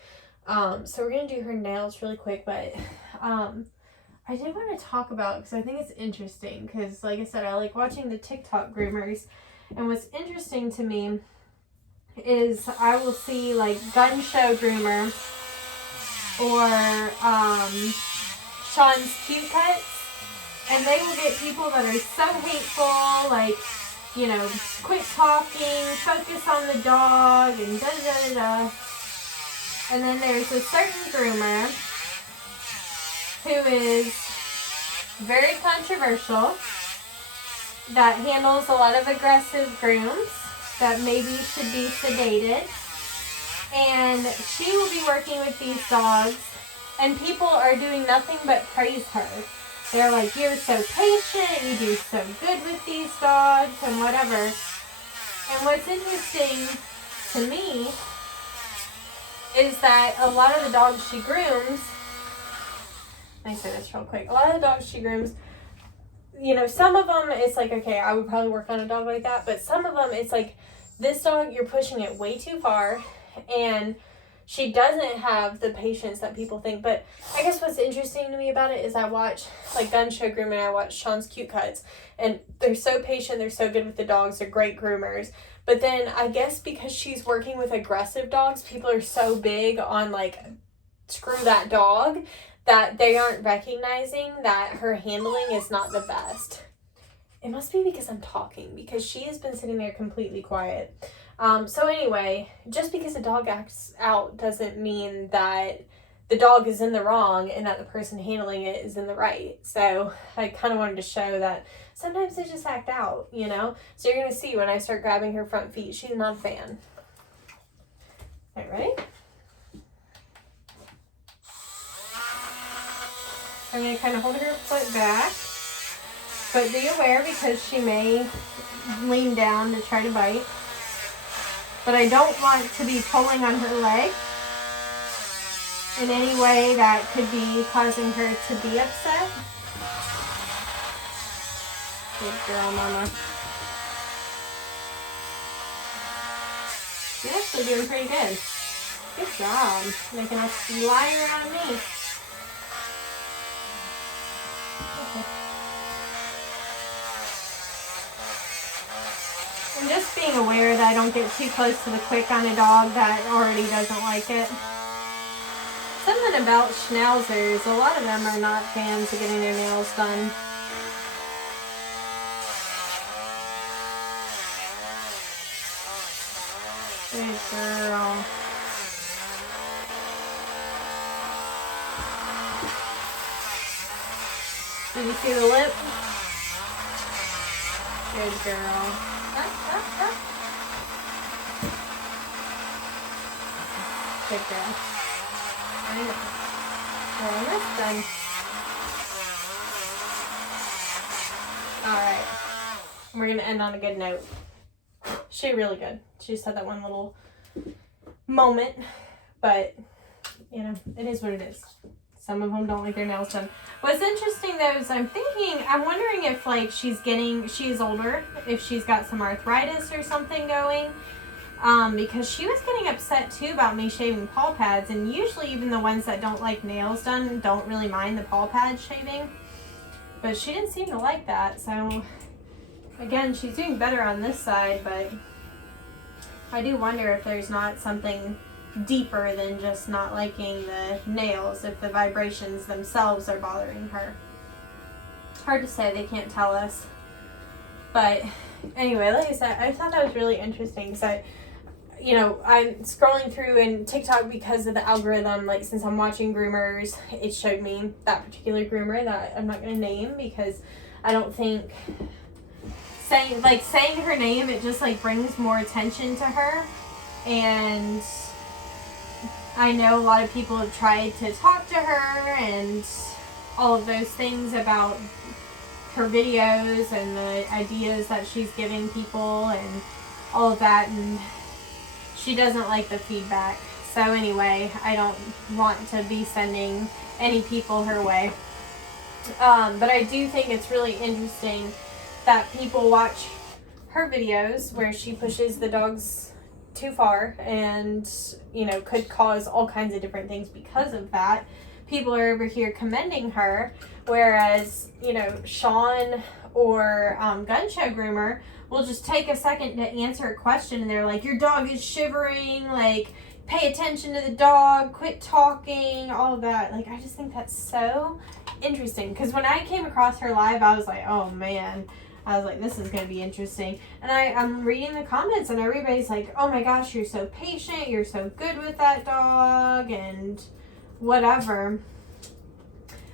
So we're going to do her nails really quick. But I did want to talk about, because I think it's interesting. Because like I said, I like watching the TikTok groomers. And what's interesting to me is I will see like gun show groomer or Sean's cute cuts. And they will get people that are so hateful, like, you know, quit talking, focus on the dog, and da-da-da-da-da. And then there's a certain groomer who is very controversial, that handles a lot of aggressive grooms, that maybe should be sedated. And she will be working with these dogs, and people are doing nothing but praise her. They're like, you're so patient, you do so good with these dogs, and whatever. And what's interesting to me is that a lot of the dogs she grooms, let me say this real quick, a lot of the dogs she grooms, you know, some of them, it's like, okay, I would probably work on a dog like that, but some of them, it's like, this dog, you're pushing it way too far, and she doesn't have the patience that people think. But I guess what's interesting to me about it is I watch like gun show grooming, I watch Sean's cute cuts, and they're so patient, they're so good with the dogs, they're great groomers. But then I guess because she's working with aggressive dogs, people are so big on like, screw that dog, that they aren't recognizing that her handling is not the best. It must be because I'm talking, because she has been sitting there completely quiet. So anyway, just because a dog acts out doesn't mean that the dog is in the wrong and that the person handling it is in the right. So I kind of wanted to show that sometimes they just act out, you know? So you're going to see when I start grabbing her front feet, she's not a fan. All right, ready? I'm going to kind of hold her foot back. But be aware, because she may lean down to try to bite. But I don't want to be pulling on her leg in any way that could be causing her to be upset. Good girl, Mama. You're actually doing pretty good. Good job. Making us fly around me. Okay. And just being aware that I don't get too close to the quick on a dog that already doesn't like it. Something about schnauzers, a lot of them are not fans of getting their nails done. Good girl. Did you see the lip? Good girl. Good girl. I know. We're almost done. Alright. We're going to end on a good note. She's really good. She just had that one little moment. But, you know, it is what it is. Some of them don't like their nails done. What's interesting though is I'm wondering if like she's older, if she's got some arthritis or something going. Because she was getting upset too about me shaving paw pads, and usually even the ones that don't like nails done don't really mind the paw pad shaving. But she didn't seem to like that, so again, she's doing better on this side, but I do wonder if there's not something deeper than just not liking the nails, if the vibrations themselves are bothering her. Hard to say, they can't tell us. But anyway, like I said, I thought that was really interesting because I'm scrolling through in TikTok because of the algorithm. Like, since I'm watching groomers, it showed me that particular groomer that I'm not going to name because I don't think saying her name, it just like brings more attention to her. And I know a lot of people have tried to talk to her and all of those things about her videos and the ideas that she's giving people and all of that, and she doesn't like the feedback. So anyway, I don't want to be sending any people her way. But I do think it's really interesting that people watch her videos where she pushes the dogs too far and, could cause all kinds of different things because of that. People are over here commending her, whereas, Sean or Gun Show Groomer will just take a second to answer a question and they're like, your dog is shivering, like, pay attention to the dog, quit talking, all of that. Like, I just think that's so interesting, because when I came across her live, I was like, oh man, I was like, this is going to be interesting. And I'm reading the comments and everybody's like, oh my gosh, you're so patient, you're so good with that dog, and whatever.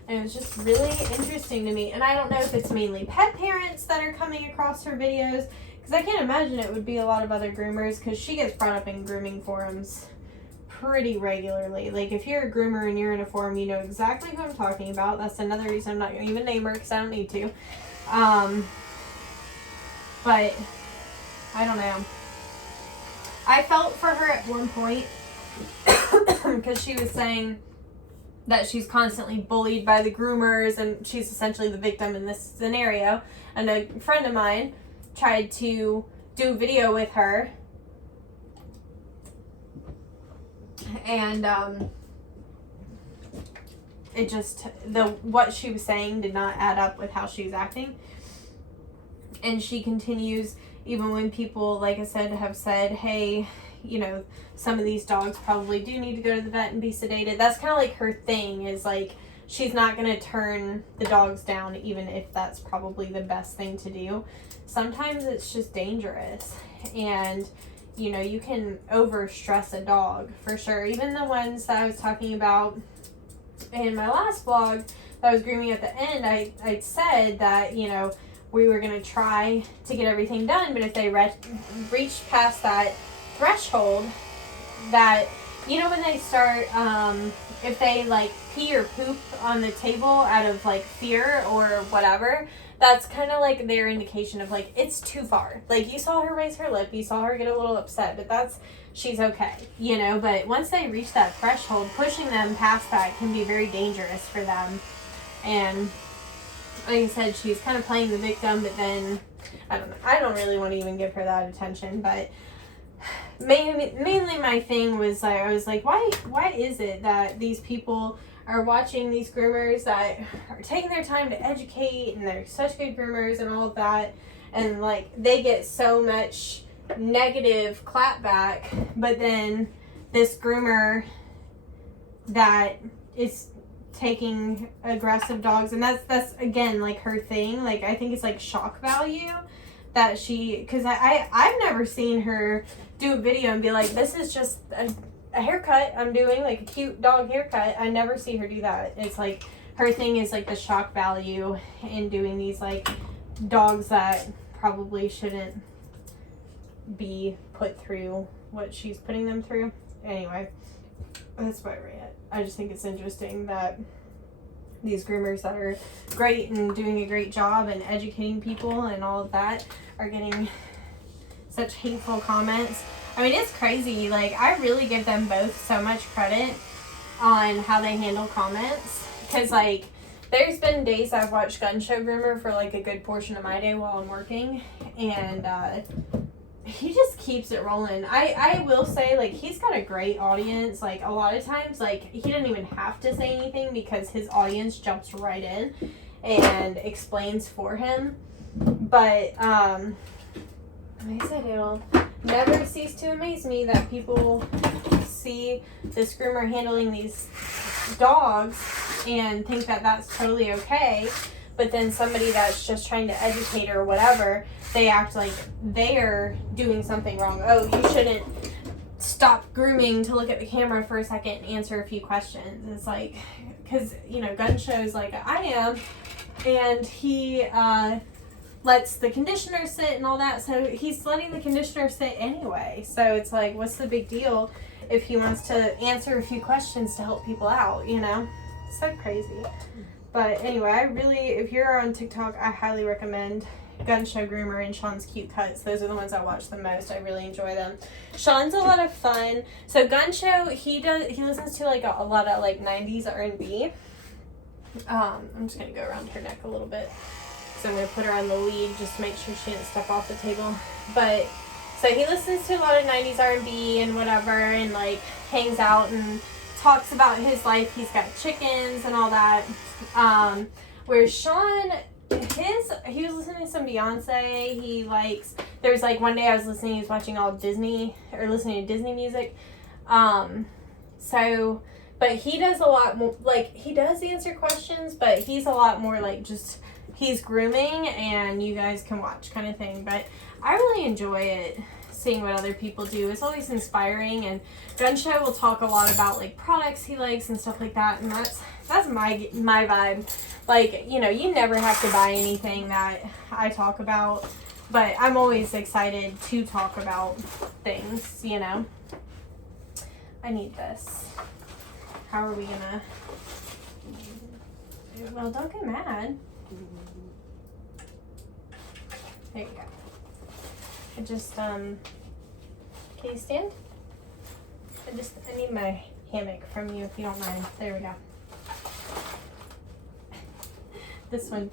And it was just really interesting to me. And I don't know if it's mainly pet parents that are coming across her videos, because I can't imagine it would be a lot of other groomers, because she gets brought up in grooming forums pretty regularly. Like, if you're a groomer and you're in a forum, you know exactly who I'm talking about. That's another reason I'm not going to even name her, because I don't need to. But I don't know. I felt for her at one point because she was saying that she's constantly bullied by the groomers and she's essentially the victim in this scenario. And a friend of mine tried to do a video with her, and it just, what she was saying did not add up with how she was acting. And she continues, even when people, like I said, have said, hey, some of these dogs probably do need to go to the vet and be sedated. That's kind of like her thing, is like, she's not going to turn the dogs down, even if that's probably the best thing to do. Sometimes it's just dangerous. And, you can overstress a dog, for sure. Even the ones that I was talking about in my last vlog that I was grooming at the end, I said that, we were going to try to get everything done, but if they reached past that threshold, that, when they start, if they, like, pee or poop on the table out of, like, fear or whatever, that's kind of, like, their indication of, like, it's too far. Like, you saw her raise her lip, you saw her get a little upset, but she's okay, but once they reach that threshold, pushing them past that can be very dangerous for them. And like I said, she's kind of playing the victim, but then, I don't know. I don't really want to even give her that attention, but mainly my thing was, I was like, why is it that these people are watching these groomers that are taking their time to educate, and they're such good groomers and all of that, and, like, they get so much negative clapback, but then this groomer that is taking aggressive dogs, and that's again, like, her thing. Like, I think it's like shock value that because I've never seen her do a video and be like, this is just a haircut I'm doing, like a cute dog haircut. I never see her do that. It's like her thing is like the shock value in doing these, like, dogs that probably shouldn't be put through what she's putting them through. Anyway, that's my rant. I just think it's interesting that these groomers that are great and doing a great job and educating people and all of that are getting such hateful comments. I mean, it's crazy. Like, I really give them both so much credit on how they handle comments. Because, like, there's been days I've watched Gun Show Groomer for, like, a good portion of my day while I'm working. And, he just keeps it rolling. I will say, like, he's got a great audience. Like, a lot of times, like, he didn't even have to say anything because his audience jumps right in and explains for him. But, like I said, it'll never cease to amaze me that people see this groomer handling these dogs and think that that's totally okay. But then somebody that's just trying to educate or whatever, they act like they're doing something wrong. Oh, you shouldn't stop grooming to look at the camera for a second and answer a few questions. It's like, because, you know, Gun Show's like I am, and he lets the conditioner sit and all that, so he's letting the conditioner sit anyway. So it's like, what's the big deal if he wants to answer a few questions to help people out, you know? So crazy. But anyway, I really, if you're on TikTok, I highly recommend Gun Show Groomer and Sean's Cute Cuts. Those are the ones I watch the most. I really enjoy them. Sean's a lot of fun. So Gun Show, he listens to like a lot of like 90s R&B. I'm just gonna go around her neck a little bit. So I'm gonna put her on the lead just to make sure she didn't step off the table. But so he listens to a lot of 90s R&B and whatever, and like hangs out and talks about his life. He's got chickens and all that. Where Sean, he was listening to some Beyonce. He likes, there was like one day I was listening, he was watching all Disney, or listening to Disney music. So, but he does a lot more, like, he does answer questions, but he's a lot more like just, he's grooming and you guys can watch kind of thing. But I really enjoy it, seeing what other people do. It's always inspiring, and Gun Show will talk a lot about like products he likes and stuff like that, and that's my vibe. Like, you know, you never have to buy anything that I talk about, but I'm always excited to talk about things, you know. I need this. How are we gonna, well, don't get mad. There you go. I just, can you stand? I need my hammock from you if you don't mind. There we go. This one.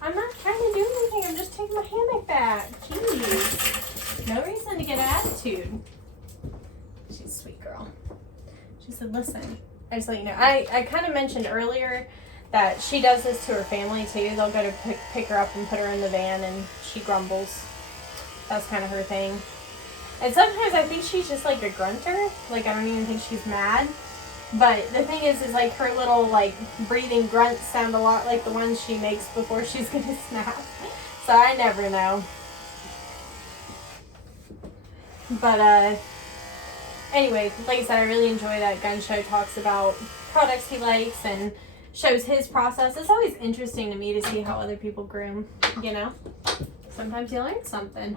I'm not trying to do anything. I'm just taking my hammock back. Jeez. No reason to get an attitude. She's a sweet girl. She said, listen, I just let you know. I kind of mentioned earlier that she does this to her family too. They'll go to pick her up and put her in the van, and she grumbles. That's kind of her thing. And sometimes I think she's just like a grunter. Like, I don't even think she's mad. But the thing is like her little like breathing grunts sound a lot like the ones she makes before she's gonna snap. So I never know. But anyway, like I said, I really enjoy that Gun Show talks about products he likes and shows his process. It's always interesting to me to see how other people groom, you know? Sometimes you learn something.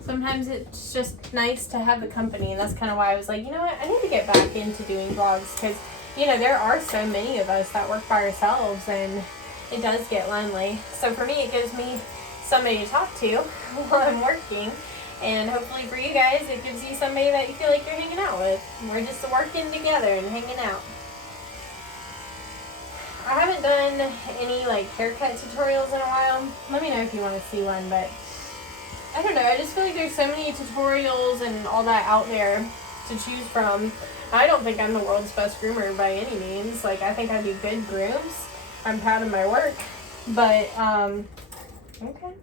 Sometimes it's just nice to have the company, and that's kind of why I was like, you know what, I need to get back into doing vlogs, because, you know, there are so many of us that work by ourselves, and it does get lonely. So for me, it gives me somebody to talk to while I'm working, and hopefully for you guys, it gives you somebody that you feel like you're hanging out with. We're just working together and hanging out. I haven't done any, like, haircut tutorials in a while. Let me know if you want to see one, but I don't know, I just feel like there's so many tutorials and all that out there to choose from. I don't think I'm the world's best groomer by any means. Like, I think I do good grooms. I'm proud of my work. But, okay.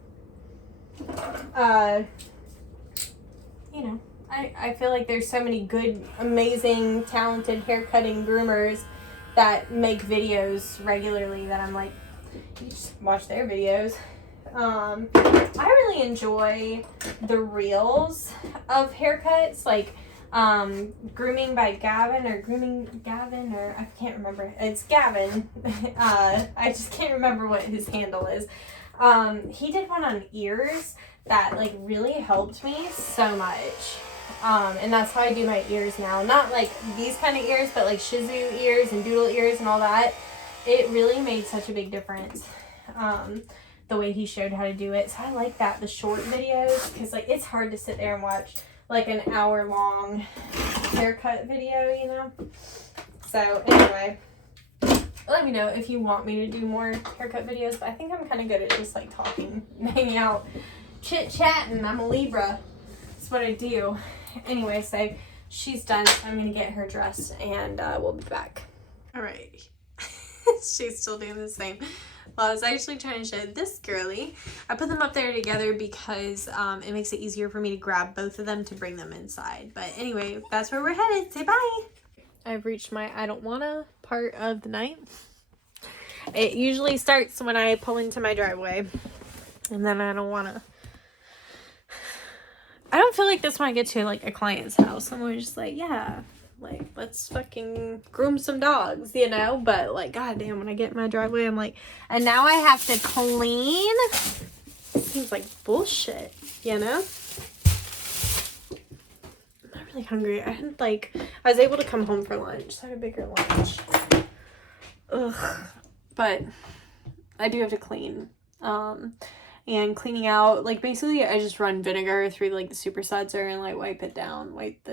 You know, I feel like there's so many good, amazing, talented haircutting groomers that make videos regularly that I'm like, you just watch their videos. I really enjoy the reels of haircuts, like Grooming by Gavin, or Grooming Gavin, or I can't remember. It's Gavin. I just can't remember what his handle is. He did one on ears that like really helped me so much. And that's how I do my ears now. Not like these kind of ears, but like Shih Tzu ears and Doodle ears and all that. It really made such a big difference. The way he showed how to do it. So I like that, the short videos, because like it's hard to sit there and watch like an hour long haircut video, you know. So anyway, let me know if you want me to do more haircut videos, but I think I'm kind of good at just like talking, hanging out, chit-chatting. I'm a Libra. That's what I do. Anyway, so she's done. So I'm going to get her dressed and we'll be back. All right. She's still doing the same. Well, I was actually trying to show this girly. I put them up there together because it makes it easier for me to grab both of them to bring them inside. But anyway, that's where we're headed. Say bye. I've reached my I don't wanna part of the night. It usually starts when I pull into my driveway. And then I don't wanna. I don't feel like this when I get to like a client's house. I'm just like, yeah, like let's fucking groom some dogs, you know? But like, goddamn, when I get in my driveway, I'm like, and now I have to clean. It seems like bullshit, you know? Really hungry. I was able to come home for lunch, so I had a bigger lunch. Ugh. But I do have to clean. And cleaning out, like basically I just run vinegar through like the super sudsor and like wipe the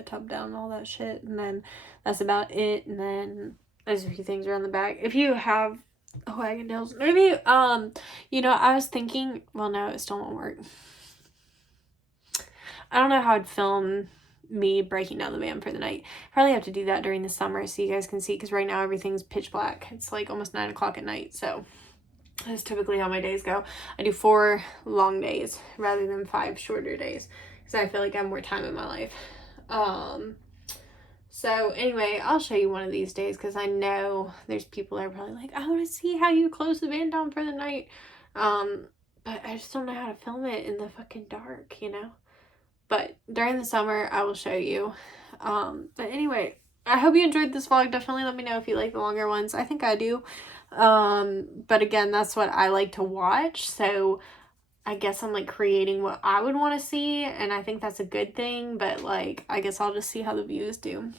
tub down and all that shit, and then that's about it. And then there's a few things around the back. If you have wagon tails, maybe you know, I was thinking, well no, it still won't work. I don't know how I'd film me breaking down the van for the night. Probably have to do that during the summer so you guys can see, because right now everything's pitch black. It's like almost 9 o'clock at night, so that's typically how my days go. I do 4 long days rather than 5 shorter days because I feel like I have more time in my life. So anyway, I'll show you one of these days because I know there's people that are probably like, I want to see how you close the van down for the night. But I just don't know how to film it in the fucking dark, you know? But during the summer, I will show you. But anyway, I hope you enjoyed this vlog. Definitely let me know if you like the longer ones. I think I do. But again, that's what I like to watch. So I guess I'm like creating what I would want to see. And I think that's a good thing. But like, I guess I'll just see how the views do.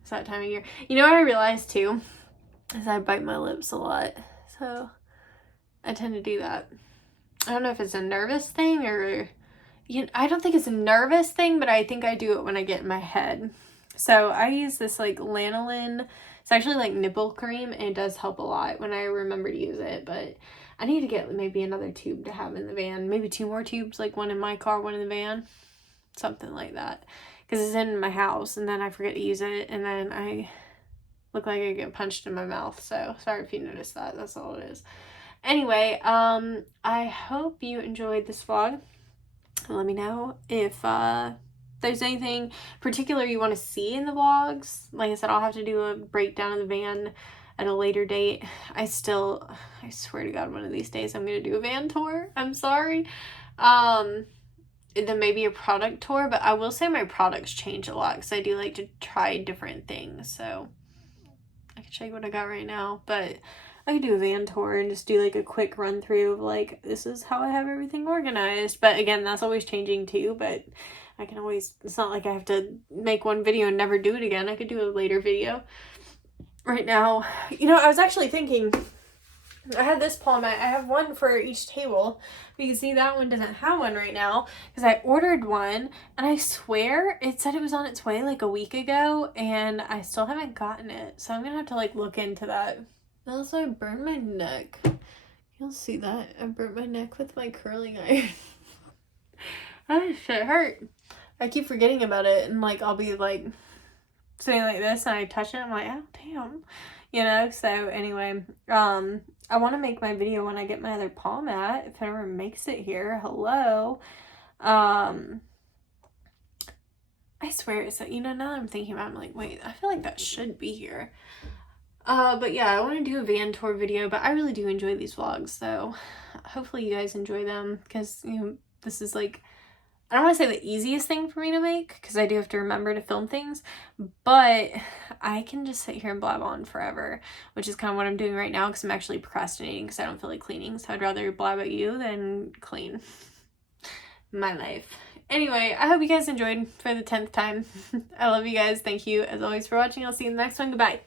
It's that time of year. You know what I realized too? Is I bite my lips a lot. So I tend to do that. I don't know if it's a nervous thing or... I don't think it's a nervous thing, but I think I do it when I get in my head. So I use this like lanolin. It's actually like nipple cream, and it does help a lot when I remember to use it. But I need to get maybe another tube to have in the van. Maybe 2 more tubes, like one in my car, one in the van. Something like that. Because it's in my house, and then I forget to use it, and then I look like I get punched in my mouth. So sorry if you noticed that. That's all it is. Anyway, I hope you enjoyed this vlog. Let me know if there's anything particular you want to see in the vlogs. Like I said, I'll have to do a breakdown of the van at a later date. I swear to God, one of these days I'm going to do a van tour. I'm sorry. And then maybe a product tour. But I will say my products change a lot because I do like to try different things. So I can show you what I got right now. But I could do a van tour and just do like a quick run through of like, this is how I have everything organized. But again, that's always changing too, but I can always, it's not like I have to make one video and never do it again. I could do a later video. Right now, you know, I was actually thinking, I had this palm mat. I have one for each table. But you can see that one doesn't have one right now because I ordered one, and I swear it said it was on its way like a week ago, and I still haven't gotten it. So I'm going to have to like look into that. Also, I burned my neck. You'll see that. I burnt my neck with my curling iron. That shit hurt. I keep forgetting about it, and like I'll be like sitting like this and I touch it, I'm like, oh damn. You know, so anyway, I want to make my video when I get my other palm mat, if it ever makes it here. Hello. I swear it's that, you know, now that I'm thinking about it, I'm like, wait, I feel like that should be here. But yeah, I want to do a van tour video, but I really do enjoy these vlogs, so hopefully you guys enjoy them, because, you know, this is like, I don't want to say the easiest thing for me to make, because I do have to remember to film things, but I can just sit here and blab on forever, which is kind of what I'm doing right now, because I'm actually procrastinating, because I don't feel like cleaning, so I'd rather blab at you than clean. My life. Anyway, I hope you guys enjoyed for the 10th time. I love you guys. Thank you, as always, for watching. I'll see you in the next one. Goodbye.